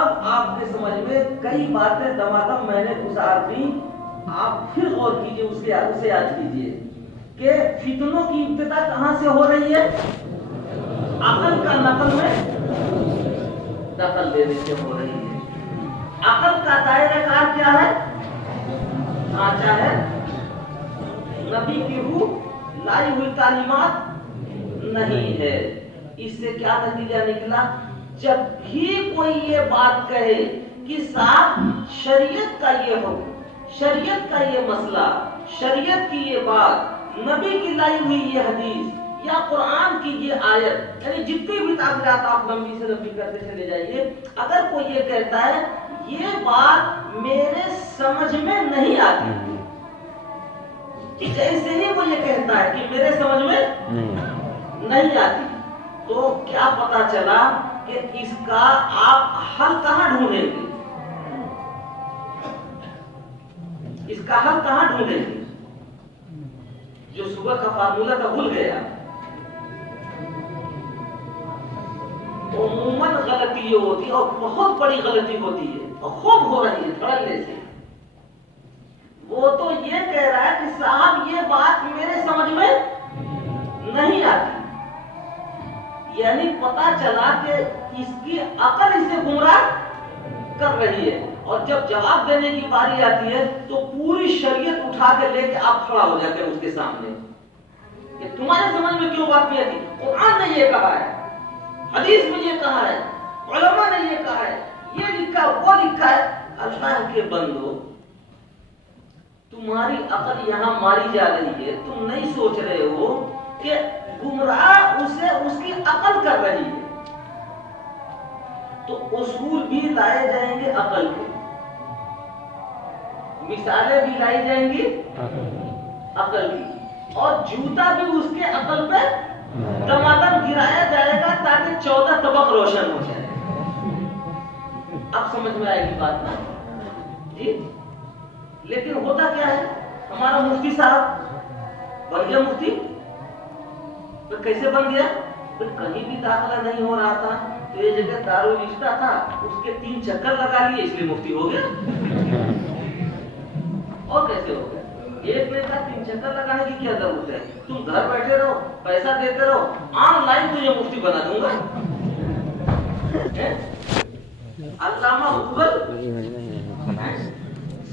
اب آپ کے سمجھ میں کئی باتیں دمادم میں نے گزار دی، آپ پھر غور کیجئے، اسے یاد کیجئے کہ فتنوں کی ابتدا کہاں سے ہو رہی ہے؟ عقل کا نقل میں دخل دینے سے ہو رہی ہے۔ عقل کا دائرہ کار کیا ہے؟ ڈھانچہ ہے، نبی کی روح لائی ہوئی تعلیمات نہیں ہے۔ اس سے کیا نتیجہ نکلا؟ جب بھی کوئی یہ بات کہے کہ صاحب شریعت کا یہ حکم، شریعت کا یہ مسئلہ، شریعت کی یہ بات، نبی کی لائی ہوئی یہ حدیث یا قرآن کی یہ آیت، یعنی جتنی بھی تعبیرات آپ لمبی سے لمبی کرتے چلے جائیے، اگر کوئی یہ کہتا ہے یہ بات میرے سمجھ میں نہیں آتی، جیسے ہی وہ یہ کہتا ہے کہ میرے سمجھ میں نہیں آتی، تو کیا پتا چلا کہ اس کا آپ حل کہاں ڈھونڈیں گے؟ اس کا حل کہاں ڈھونڈیں گے؟ جو صبح کا فارمولہ تھا بھول گیا۔ عموماً غلطی یہ ہوتی ہے اور بہت بڑی غلطی ہوتی ہے اور خوب ہو رہی ہے دھڑلے سے۔ وہ تو یہ کہہ رہا ہے کہ صاحب یہ بات میرے سمجھ میں نہیں آتی، یعنی پتا چلا کہ اس کی عقل اسے گمراہ کر رہی ہے، اور جب جواب دینے کی باری آتی ہے تو پوری شریعت اٹھا کے لے کے آپ کھڑا ہو جاتے ہیں اس کے سامنے کہ تمہارے سمجھ میں کیوں بات نہیں آتی؟ قرآن نے یہ کہا ہے، حدیث میں یہ کہا ہے، علماء نے یہ کہا ہے، یہ لکھا وہ لکھا ہے۔ اللہ کے بندو، تمہاری عقل یہاں ماری جا رہی ہے، تم نہیں سوچ رہے ہو کہ گمراہ اسے اس کی عقل کر رہی ہے، تو اصول بھی لائے جائیں گے عقل کے، مثالیں بھی لائی جائیں گی عقل کی، اور جوتا بھی اس کے عقل پہ دمادم گرایا جائے گا تاکہ 14 طبق روشن ہو جائے۔ اب سمجھ میں آئے گی بات نا جی؟ لیکن ہوتا کیا ہے، ہمارا مفتی صاحب بن گیا مفتی، کیسے بن گیا؟ کہیں بھی داخلہ نہیں ہو رہا تھا تو یہ جگہ دارالفتہ تھا، اس کے 3 چکر لگا لیے اس لیے مفتی ہو گیا۔ اور کیسے ہو گیا؟ ایک نے کہا 3 چکر لگانے کی کیا ضرورت ہے، تم گھر بیٹھے رہو، پیسہ دیتے رہو، آن لائن تجھے مفتی بنا دوں گا۔ علامہ گوگل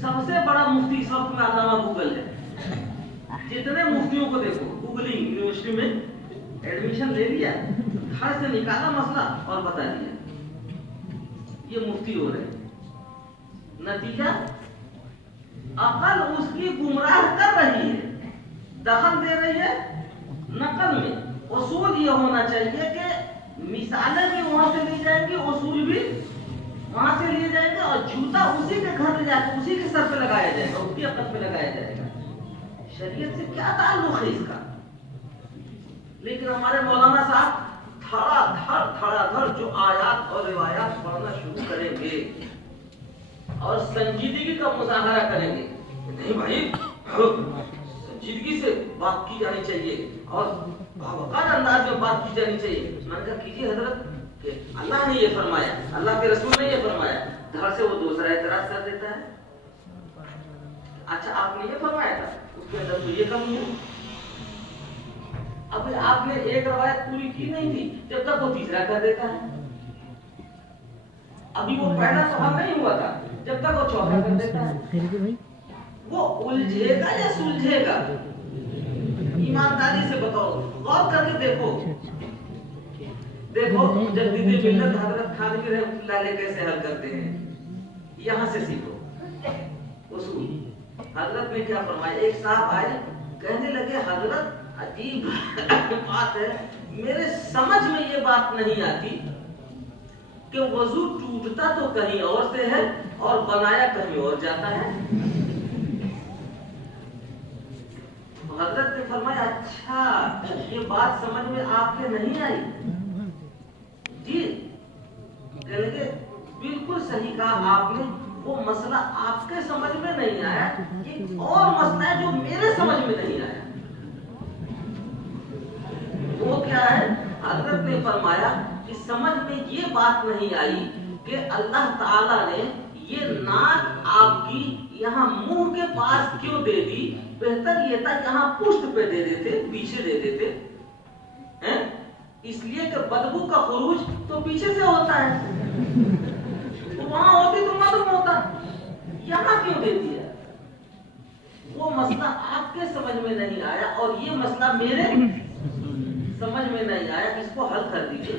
سب سے بڑا مفتی اس وقت میں علامہ گوگل ہے۔ جتنے مفتیوں کو دیکھو، گوگلنگ یونیورسٹی میں ایڈمیشن لے لیا، گھر سے نکالا مسئلہ اور بتا دیا یہ مفتی ہو رہے۔ نتیجہ عقل اس کی گمراہ کر رہی ہے، دخل دے رہی ہے نقل میں۔ اصول یہ ہونا چاہیے کہ مثالیں بھی وہاں سے لی جائیں گی، اصول بھی وہاں سے لیے جائیں گے، اور جوتا اسی کے گھر لے جا کے اسی کے سر پہ لگایا جائے گا، اس کی عقل پہ لگایا جائے گا۔ شریعت سے کیا تعلق ہے اس کا؟ لیکن ہمارے مولانا صاحب دھڑا دھڑ جو آیات اور روایات پڑھنا شروع کریں گے اور سنجیدگی کا مظاہرہ کریں گے، نہیں بھائی سنجیدگی سے بات کی جانی چاہیے اور باوقار انداز میں بات کی جانی چاہیے۔ میں نے کہا کیجیے حضرت، کہ اللہ نے یہ فرمایا، اللہ کے رسول نے یہ فرمایا، دھڑ سے وہ دوسرا اعتراض کر دیتا ہے۔ اچھا آپ نے یہ فرمایا تھا، اس کے اندر تو یہ کمی ہے۔ ابھی آپ نے ایک روایت پوری کی نہیں تھی، جب تک وہ تیسرا کر دیتا ہے۔ ابھی وہ پہلا سوال نہیں ہوا تھا، جب تک وہ چوتھا کر دیتا ہے۔ وہ الجھے گا یا سلجھے گا؟ ایمانداری سے بتاؤ، غور کر کے دیکھو جدید ملت حضرت تھانوی رحمۃ اللہ علیہ کیسے حل کرتے ہیں، یہاں سے سیکھو اصول۔ حضرت نے کیا فرمایا؟ ایک صاحب آئے، کہنے لگے حضرت عجیب بات ہے، میرے سمجھ میں یہ بات نہیں آتی کہ وضو ٹوٹتا تو کہیں اور سے ہے اور بنایا کہیں اور جاتا ہے۔ حضرت نے فرمایا اچھا یہ بات سمجھ میں آپ کے نہیں آئی؟ جی کہنے لگے بالکل صحیح کہا آپ نے، وہ مسئلہ آپ کے سمجھ میں نہیں آیا، ایک اور مسئلہ ہے جو میرے سمجھ میں نہیں آیا۔ وہ کیا ہے؟ حضرت نے فرمایا کہ سمجھ میں یہ بات نہیں آئی کہ اللہ تعالیٰ نے یہ ناک آپ کی یہاں منہ کے پاس کیوں دے دی؟ بہتر یہ تھا یہاں پشت پہ دے دیتے، پیچھے دے دیتے، اس لیے کہ بدبو کا خروج تو پیچھے سے ہوتا ہے، وہاں ہوتی تو معلوم ہوتا، یہاں کیوں دے دیا؟ وہ مسئلہ آپ کے سمجھ میں نہیں آیا اور یہ مسئلہ میرے سمجھ میں نہیں آیا، اس کو حل کر دیجیے۔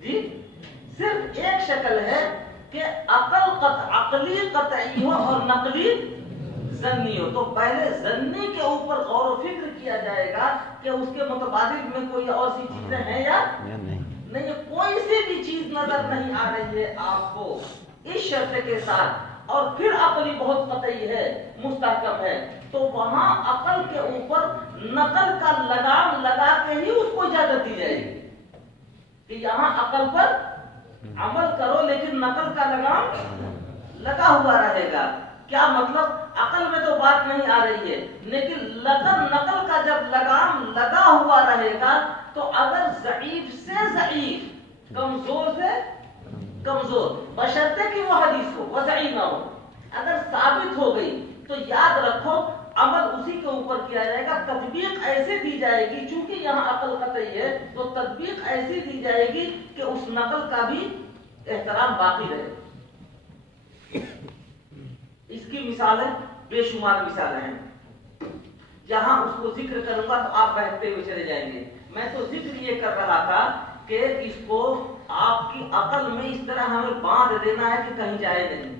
جی صرف ایک شکل ہے کہ عقلی قطعی ہو اور نقلی ظنی ہو. تو پہلے ظنی کے اوپر غور و فکر کیا جائے گا کہ اس کے متبادل میں کوئی اور سی چیزیں ہیں یا نہیں. کوئی سی بھی چیز نظر نہیں آ رہی ہے آپ کو اس شرط کے ساتھ, اور پھر عقلی بہت قطعی ہے, مستحکم ہے, تو وہاں عقل کے اوپر نقل کا لگام لگا کے ہی اس کو اجازت دی جائے گی کہ یہاں عقل پر عمل کرو, لیکن نقل کا لگام لگا ہوا رہے گا. کیا مطلب؟ عقل میں تو بات نہیں آ رہی ہے, لیکن نقل کا جب لگام لگا ہوا رہے گا تو اگر ضعیف سے ضعیف, کمزور سے کمزور, بشرطے کہ وہ حدیث ہو, وہ ضعیف نہ ہو, اگر ثابت ہو گئی تو یاد رکھو عمل اسی کے اوپر کیا جائے گا. تطبیق ایسی دی جائے گی, چونکہ یہاں عقل قطعی ہے تو تطبیق ایسی دی جائے گی کہ اس نقل کا بھی احترام باقی رہے. اس کی مثالیں بے شمار مثالیں ہیں, جہاں اس کو ذکر کروں گا تو آپ بہتے ہوئے چلے جائیں گے. میں تو ذکر یہ کر رہا تھا کہ اس کو آپ کی عقل میں اس طرح ہمیں باندھ دینا ہے کہ کہیں جائے نہیں.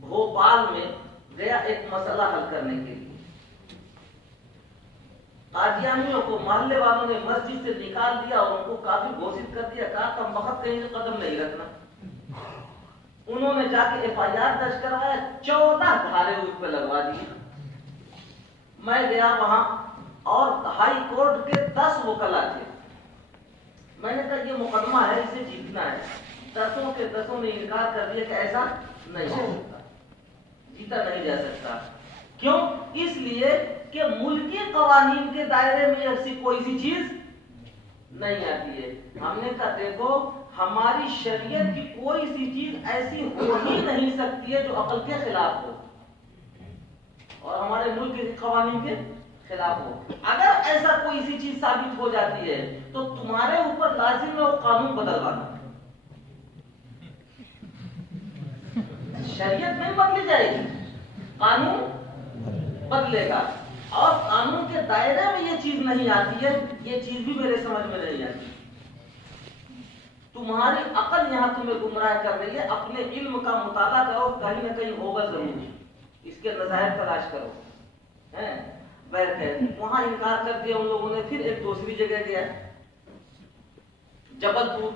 بھوپال میں گیا ایک مسئلہ حل کرنے کے لیے, قادیانیوں کو محلے والوں نے مسجد سے نکال دیا اور ان کو کافی گھوشت کر دیا, کہا کم وقت کہیں سے قدم نہیں رکھنا. انہوں نے جا کے FIR درج کروایا, 14 دھارے اس پہ لگوا دیے. میں گیا وہاں اور ہائی کورٹ کے 10 وکلا تھے. میں نے کہا یہ مقدمہ ہے, اسے جیتنا ہے. 10 کے 10 نے انکار کر دیا کہ ایسا نہیں ہو سکتا, جیتا نہیں جا سکتا. کیوں؟ اس لیے کہ ملکی قوانین کے دائرے میں ایسی کوئی سی چیز نہیں آتی ہے. ہم نے کہا دیکھو ہماری شریعت کی کوئی سی چیز ایسی ہو ہی نہیں سکتی ہے جو عقل کے خلاف ہو اور ہمارے ملک کے قوانین کے خلاف ہو. اگر ایسا کوئی سی چیز ثابت ہو جاتی ہے تو تمہارے اوپر لازم ہے وہ قانون بدلوانا. شریعت نہیں بدلی جائے گی, قانون بدلے گا. اور قانون کے دائرے میں یہ چیز نہیں آتی ہے, یہ چیز بھی میرے سمجھ میں نہیں آتی. تمہاری عقل یہاں تمہیں گمراہ کر رہی ہے. اپنے علم کا مطالعہ کرو, کہیں نہ کہیں ہوگا ضرور, اس کے نظائر تلاش کرو. وہاں انکار کر دیا ان لوگوں نے. پھر ایک دوسری جگہ گیا جبل پور,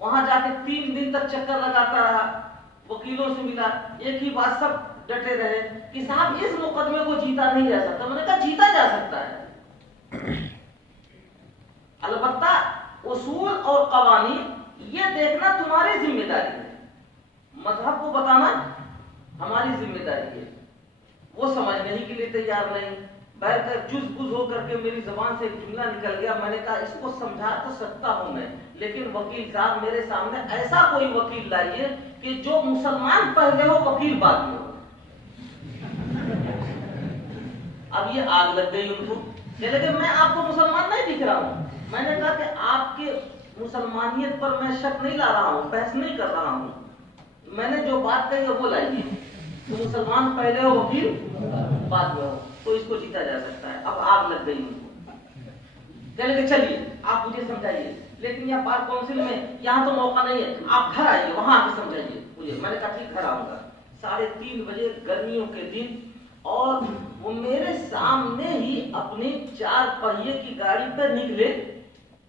وہاں جا کے 3 دن تک چکر لگاتا رہا, وکیلوں سے ملا, ایک ہی بات سب ڈٹے رہے کہ صاحب اس مقدمے کو جیتا نہیں جا سکتا. میں نے کہا جیتا جا سکتا ہے, البتہ اصول اور قوانین یہ دیکھنا تمہاری ذمہ داری ہے, مذہب کو بتانا ہماری ذمہ داری ہے. وہ سمجھنے کے لیے تیار نہیں. بیٹھ کر جز بز ہو کر کے میری زبان سے ایک جملہ نکل گیا. میں نے کہا اس کو سمجھا تو سکتا ہوں میں, لیکن وکیل صاحب میرے سامنے ایسا کوئی وکیل لائیے کہ جو مسلمان پہلے ہو وکیل بعد میں ہو. اب یہ آگ لگ گئی ان کو, لیکن میں آپ کو مسلمان نہیں دکھ رہا ہوں. میں نے کہا کہ آپ کے مسلمانیت پر میں شک نہیں لا رہا ہوں, بحث نہیں کر رہا ہوں. میں نے جو بات کہی ہے وہ لائیے. تو مسلمان پہلے ہو وکیل بعد میں ہو, تو اس کو جیتا جا سکتا ہے. اب آگ لگ گئی ان کو. کہنے کہ چلیے آپ مجھے سمجھائیے, لیکن یہاں بار کونسل میں یہاں تو موقع نہیں ہے, آپ گھر آئیے وہاں آ کے سمجھائیے مجھے. میں نے کہا ٹھیک گھر آؤں گا. 3:30 بجے گرمیوں کے دن, اور وہ میرے سامنے ہی اپنی 4 پہیے کی گاڑی پہ نکلے,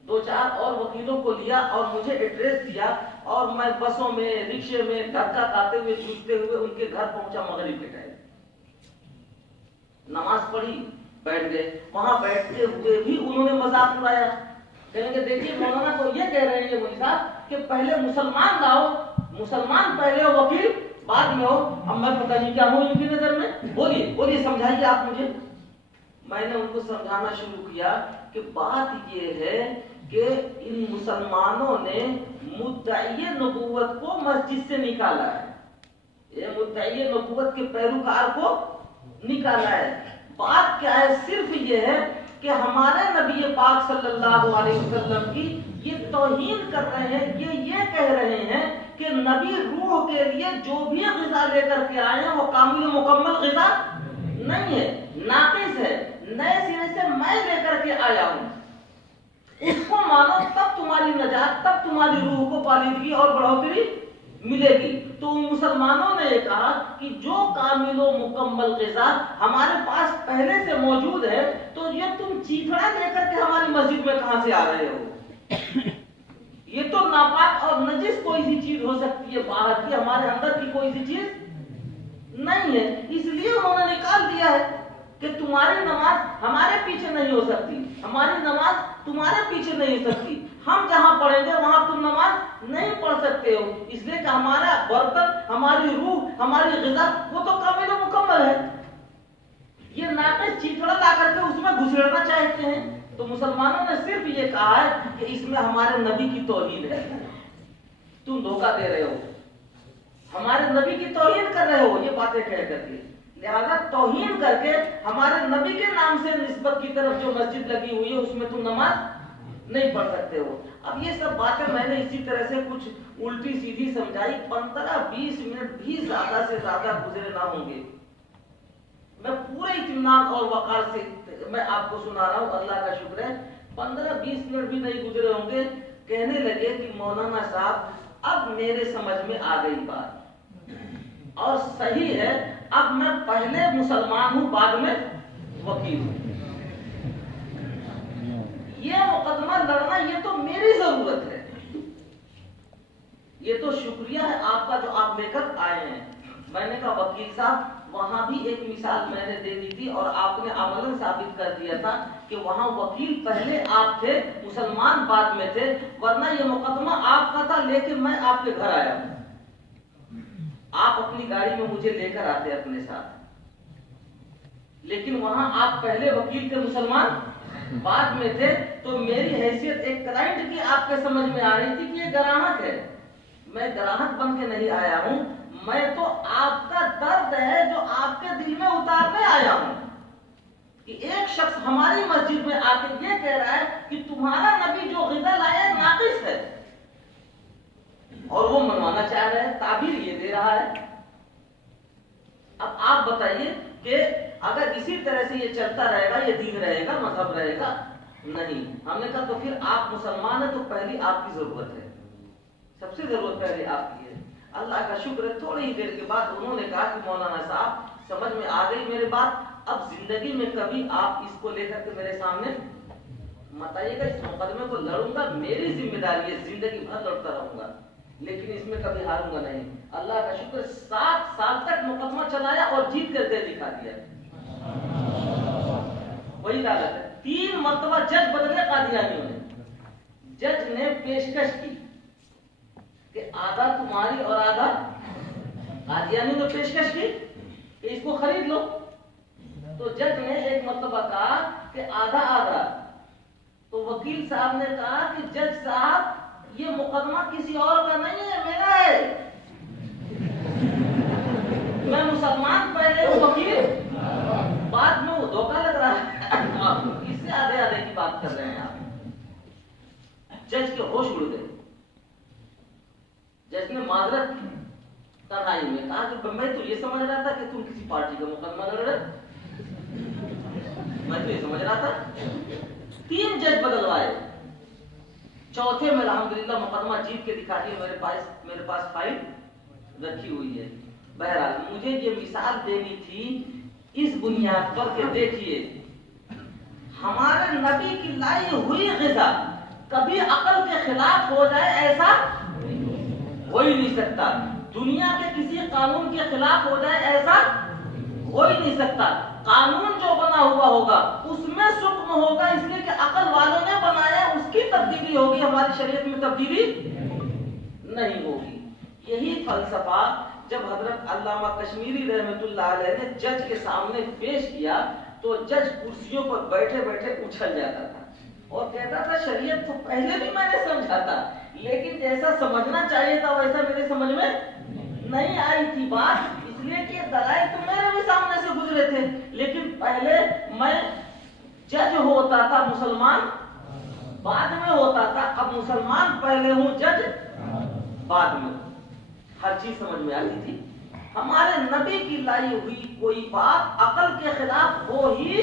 2-4 اور وکیلوں کو لیا اور مجھے ایڈریس دیا, اور میں بسوں میں رکشے میں دھکا کھاتے ہوئے جھوٹتے ہوئے ان کے گھر پہنچا مغرب کے ٹائم. نماز پڑھی, بیٹھ گئے. وہاں بیٹھتے ہوئے بھی انہوں نے مذاق اڑایا. کہیں گے دیکھیے مولانا تو یہ کہہ رہے ہیں یہ مولوی صاحب کہ پہلے مسلمان لاؤ, مسلمان پہلے ہو وکیل بعد میں ہو. اب میں پتہ نہیں کیا ہوں ان کی نظر میں. بولیے سمجھائیے آپ مجھے. میں نے ان کو سمجھانا شروع کیا کہ بات یہ ہے کہ ان مسلمانوں نے مدعی نبوت کو مسجد سے نکالا ہے, یہ مدعی نبوت کے پیروکار کو نکالا ہے. بات کیا ہے؟ صرف یہ ہے کہ ہمارے نبی پاک صلی اللہ علیہ وسلم کی یہ توہین کر رہے ہیں. یہ کہہ رہے ہیں کہ نبی روح کے لیے جو بھی غذا لے کر کے آئے ہیں وہ کامل و مکمل غذا نہیں ہے, ناقص ہے, نئے سرے سے میں لے کر کے آیا ہوں. اس کو مانو تب تمہاری نجات، تب تمہاری روح کو پالیدگی اور بڑھوتری ملے گی۔ تو مسلمانوں نے یہ کہا کہ جو کامل و مکمل غذا ہمارے پاس پہلے سے موجود ہے، تو یہ تم چیتڑا لے کر کے ہماری مسجد میں کہاں سے آ رہے ہو؟ یہ تو ناپاک اور نجس کوئی سی چیز ہو سکتی ہے باہر کی، ہمارے اندر کی کوئی سی چیز نہیں ہے، اس لیے انہوں نے نکال دیا ہے کہ تمہاری نماز ہمارے پیچھے نہیں ہو سکتی، ہماری نماز تمہارے پیچھے نہیں ہو سکتی، ہم جہاں پڑھیں گے وہاں تم نماز نہیں پڑھ سکتے ہو، اس لیے کہ ہمارا برتن، ہماری روح، ہماری غذا وہ تو کامل و مکمل ہے۔ یہ ناقص چیتڑا لا کر کے اس میں گھسیڑنا چاہتے ہیں۔ تو مسلمانوں نے صرف یہ کہا ہے کہ اس میں ہمارے نبی کی توہین ہے، تم دھوکہ دے رہے ہو، ہمارے نبی کی توہین کر رہے ہو، یہ باتیں کہہ کر کے، لہذا توہین کر کے ہمارے نبی کے نام سے نسبت کی طرف جو مسجد لگی ہوئی ہے اس میں تم نماز نہیں پڑھ سکتے ہو۔ اب یہ سب باتیں میں نے اسی طرح سے کچھ الٹی سیدھی سمجھائی، 15-20 منٹ بھی زیادہ سے زیادہ گزرے نہ ہوں گے، میں پورے اطمینان اور وقار سے میں آپ کو سنا رہا ہوں، اللہ کا شکر ہے 15-20 منٹ بھی نہیں گزرے ہوں گے، کہنے لگے کہ مولانا صاحب اب میرے سمجھ میں آ گئی بات، اور صحیح ہے، اب میں پہلے مسلمان ہوں بعد میں وکیل ہوں، یہ مقدمہ لڑنا یہ تو میری ضرورت ہے، یہ تو شکریہ ہے آپ کا جو آپ لے کر آئے ہیں۔ میں نے کہا وکیل صاحب وہاں بھی ایک مثال میں نے دے دی تھی اور آپ نے عملاً ثابت کر دیا تھا کہ وہاں وکیل پہلے آپ تھے، مسلمان بعد میں تھے، ورنہ یہ مقدمہ آپ کا تھا لیکن میں آپ کے گھر آیا ہوں، آپ اپنی گاڑی میں مجھے لے کر آتے اپنے ساتھ، لیکن وہاں آپ پہلے وکیل تھے، مسلمان بعد میں تھے، تو میری حیثیت ایک کلائنٹ کی آپ کے سمجھ میں آ رہی تھی کہ یہ گراہک ہے، میں گراہک بن کے نہیں آیا ہوں، میں تو آپ کا درد ہے جو آپ کے دل میں اتارنے آیا ہوں، کہ ایک شخص ہماری مسجد میں آ کے یہ کہہ رہا ہے کہ تمہارا نبی جو غذا لایا ناقص ہے، اور وہ منوانا چاہ رہے ہیں، تعبیر یہ دے رہا ہے۔ اب آپ بتائیے کہ اگر اسی طرح سے یہ چلتا رہے گا، یہ دین رہے گا، مذہب رہے گا؟ نہیں۔ ہم نے کہا تو پھر آپ مسلمان ہیں تو پہلی آپ کی ضرورت ہے، سب سے ضرورت پہلے آپ کی ہے۔ اللہ کا شکر ہے تھوڑی ہی دیر کے بعد انہوں نے کہا کہ مولانا صاحب سمجھ میں آ گئی میری بات، اب زندگی میں کبھی آپ اس کو لے کر کے میرے سامنے مت آئیے گا، اس مقدمے کو لڑوں گا، میری ذمہ داری ہے، زندگی بھر لڑتا رہوں گا، لیکن اس میں کبھی ہاروں گا نہیں۔ اللہ کا شکر 7 سال تک مقدمہ چلایا اور جیت کر کے دکھا دیا۔ وہی عدالت ہے، 3 مرتبہ جج بدلے قادیانیوں نے، جج نے پیشکش کی کہ آدھا تمہاری اور آدھا قادیانی نے پیشکش کی کہ اس کو خرید لو، تو جج نے ایک مرتبہ کہا کہ آدھا آدھا، تو وکیل صاحب نے کہا کہ جج صاحب یہ مقدمہ کسی اور کا نہیں ہے، میرا ہے، میں مسلمان پہلے وکیل بعد میں، وہ دھوکہ لگ رہا ہے، اس سے آدھے آدھے کی بات کر رہے ہیں آپ۔ جج کے ہوش اڑ گئے، جج نے معذرت تنہائی میں کہا کہ میں تو یہ سمجھ رہا تھا کہ تم کسی پارٹی کا مقدمہ لڑ رہے، میں تو یہ سمجھ رہا تھا۔ 3 جج بدلوائے، چوتھے میں الحمدللہ مقدمہ جیت کے دکھا دیا، میرے پاس فائل رکھی ہوئی ہے۔ بہرحال مجھے یہ مثال دینی تھی اس بنیاد پر کہ دیکھیے ہمارے نبی کی لائی ہوئی غذا کبھی عقل کے خلاف ہو جائے ایسا ہو ہی نہیں سکتا، دنیا کے کسی قانون کے خلاف ہو جائے ایسا ہو ہی نہیں سکتا، قانون جو بنا ہوا ہوگا اس میں سکم ہوگا، اس لیے کہ عقل والوں نے بنایا اس کی تبدیلی ہوگی، ہماری شریعت میں تبدیلی نہیں ہوگی۔ یہی فلسفہ جب حضرت علامہ کشمیری رحمۃ اللہ علیہ نے جج کے سامنے پیش کیا تو جج کرسیوں پر بیٹھے بیٹھے اچھل جاتا تھا اور کہتا تھا شریعت تو پہلے بھی میں نے سمجھا تھا، لیکن جیسا سمجھنا چاہیے تھا ویسا میرے سمجھ میں نہیں آئی تھی بات، اس لیے کہ دلائل تو میرے بھی سامنے سے گزرے تھے، لیکن پہلے میں جج ہوتا تھا، مسلمان بعد میں ہوتا تھا، اب مسلمان پہلے ہوں، جج بعد میں، ہر چیز سمجھ میں آتی تھی۔ ہمارے نبی کی لائی ہوئی کوئی بات عقل کے خلاف ہو ہی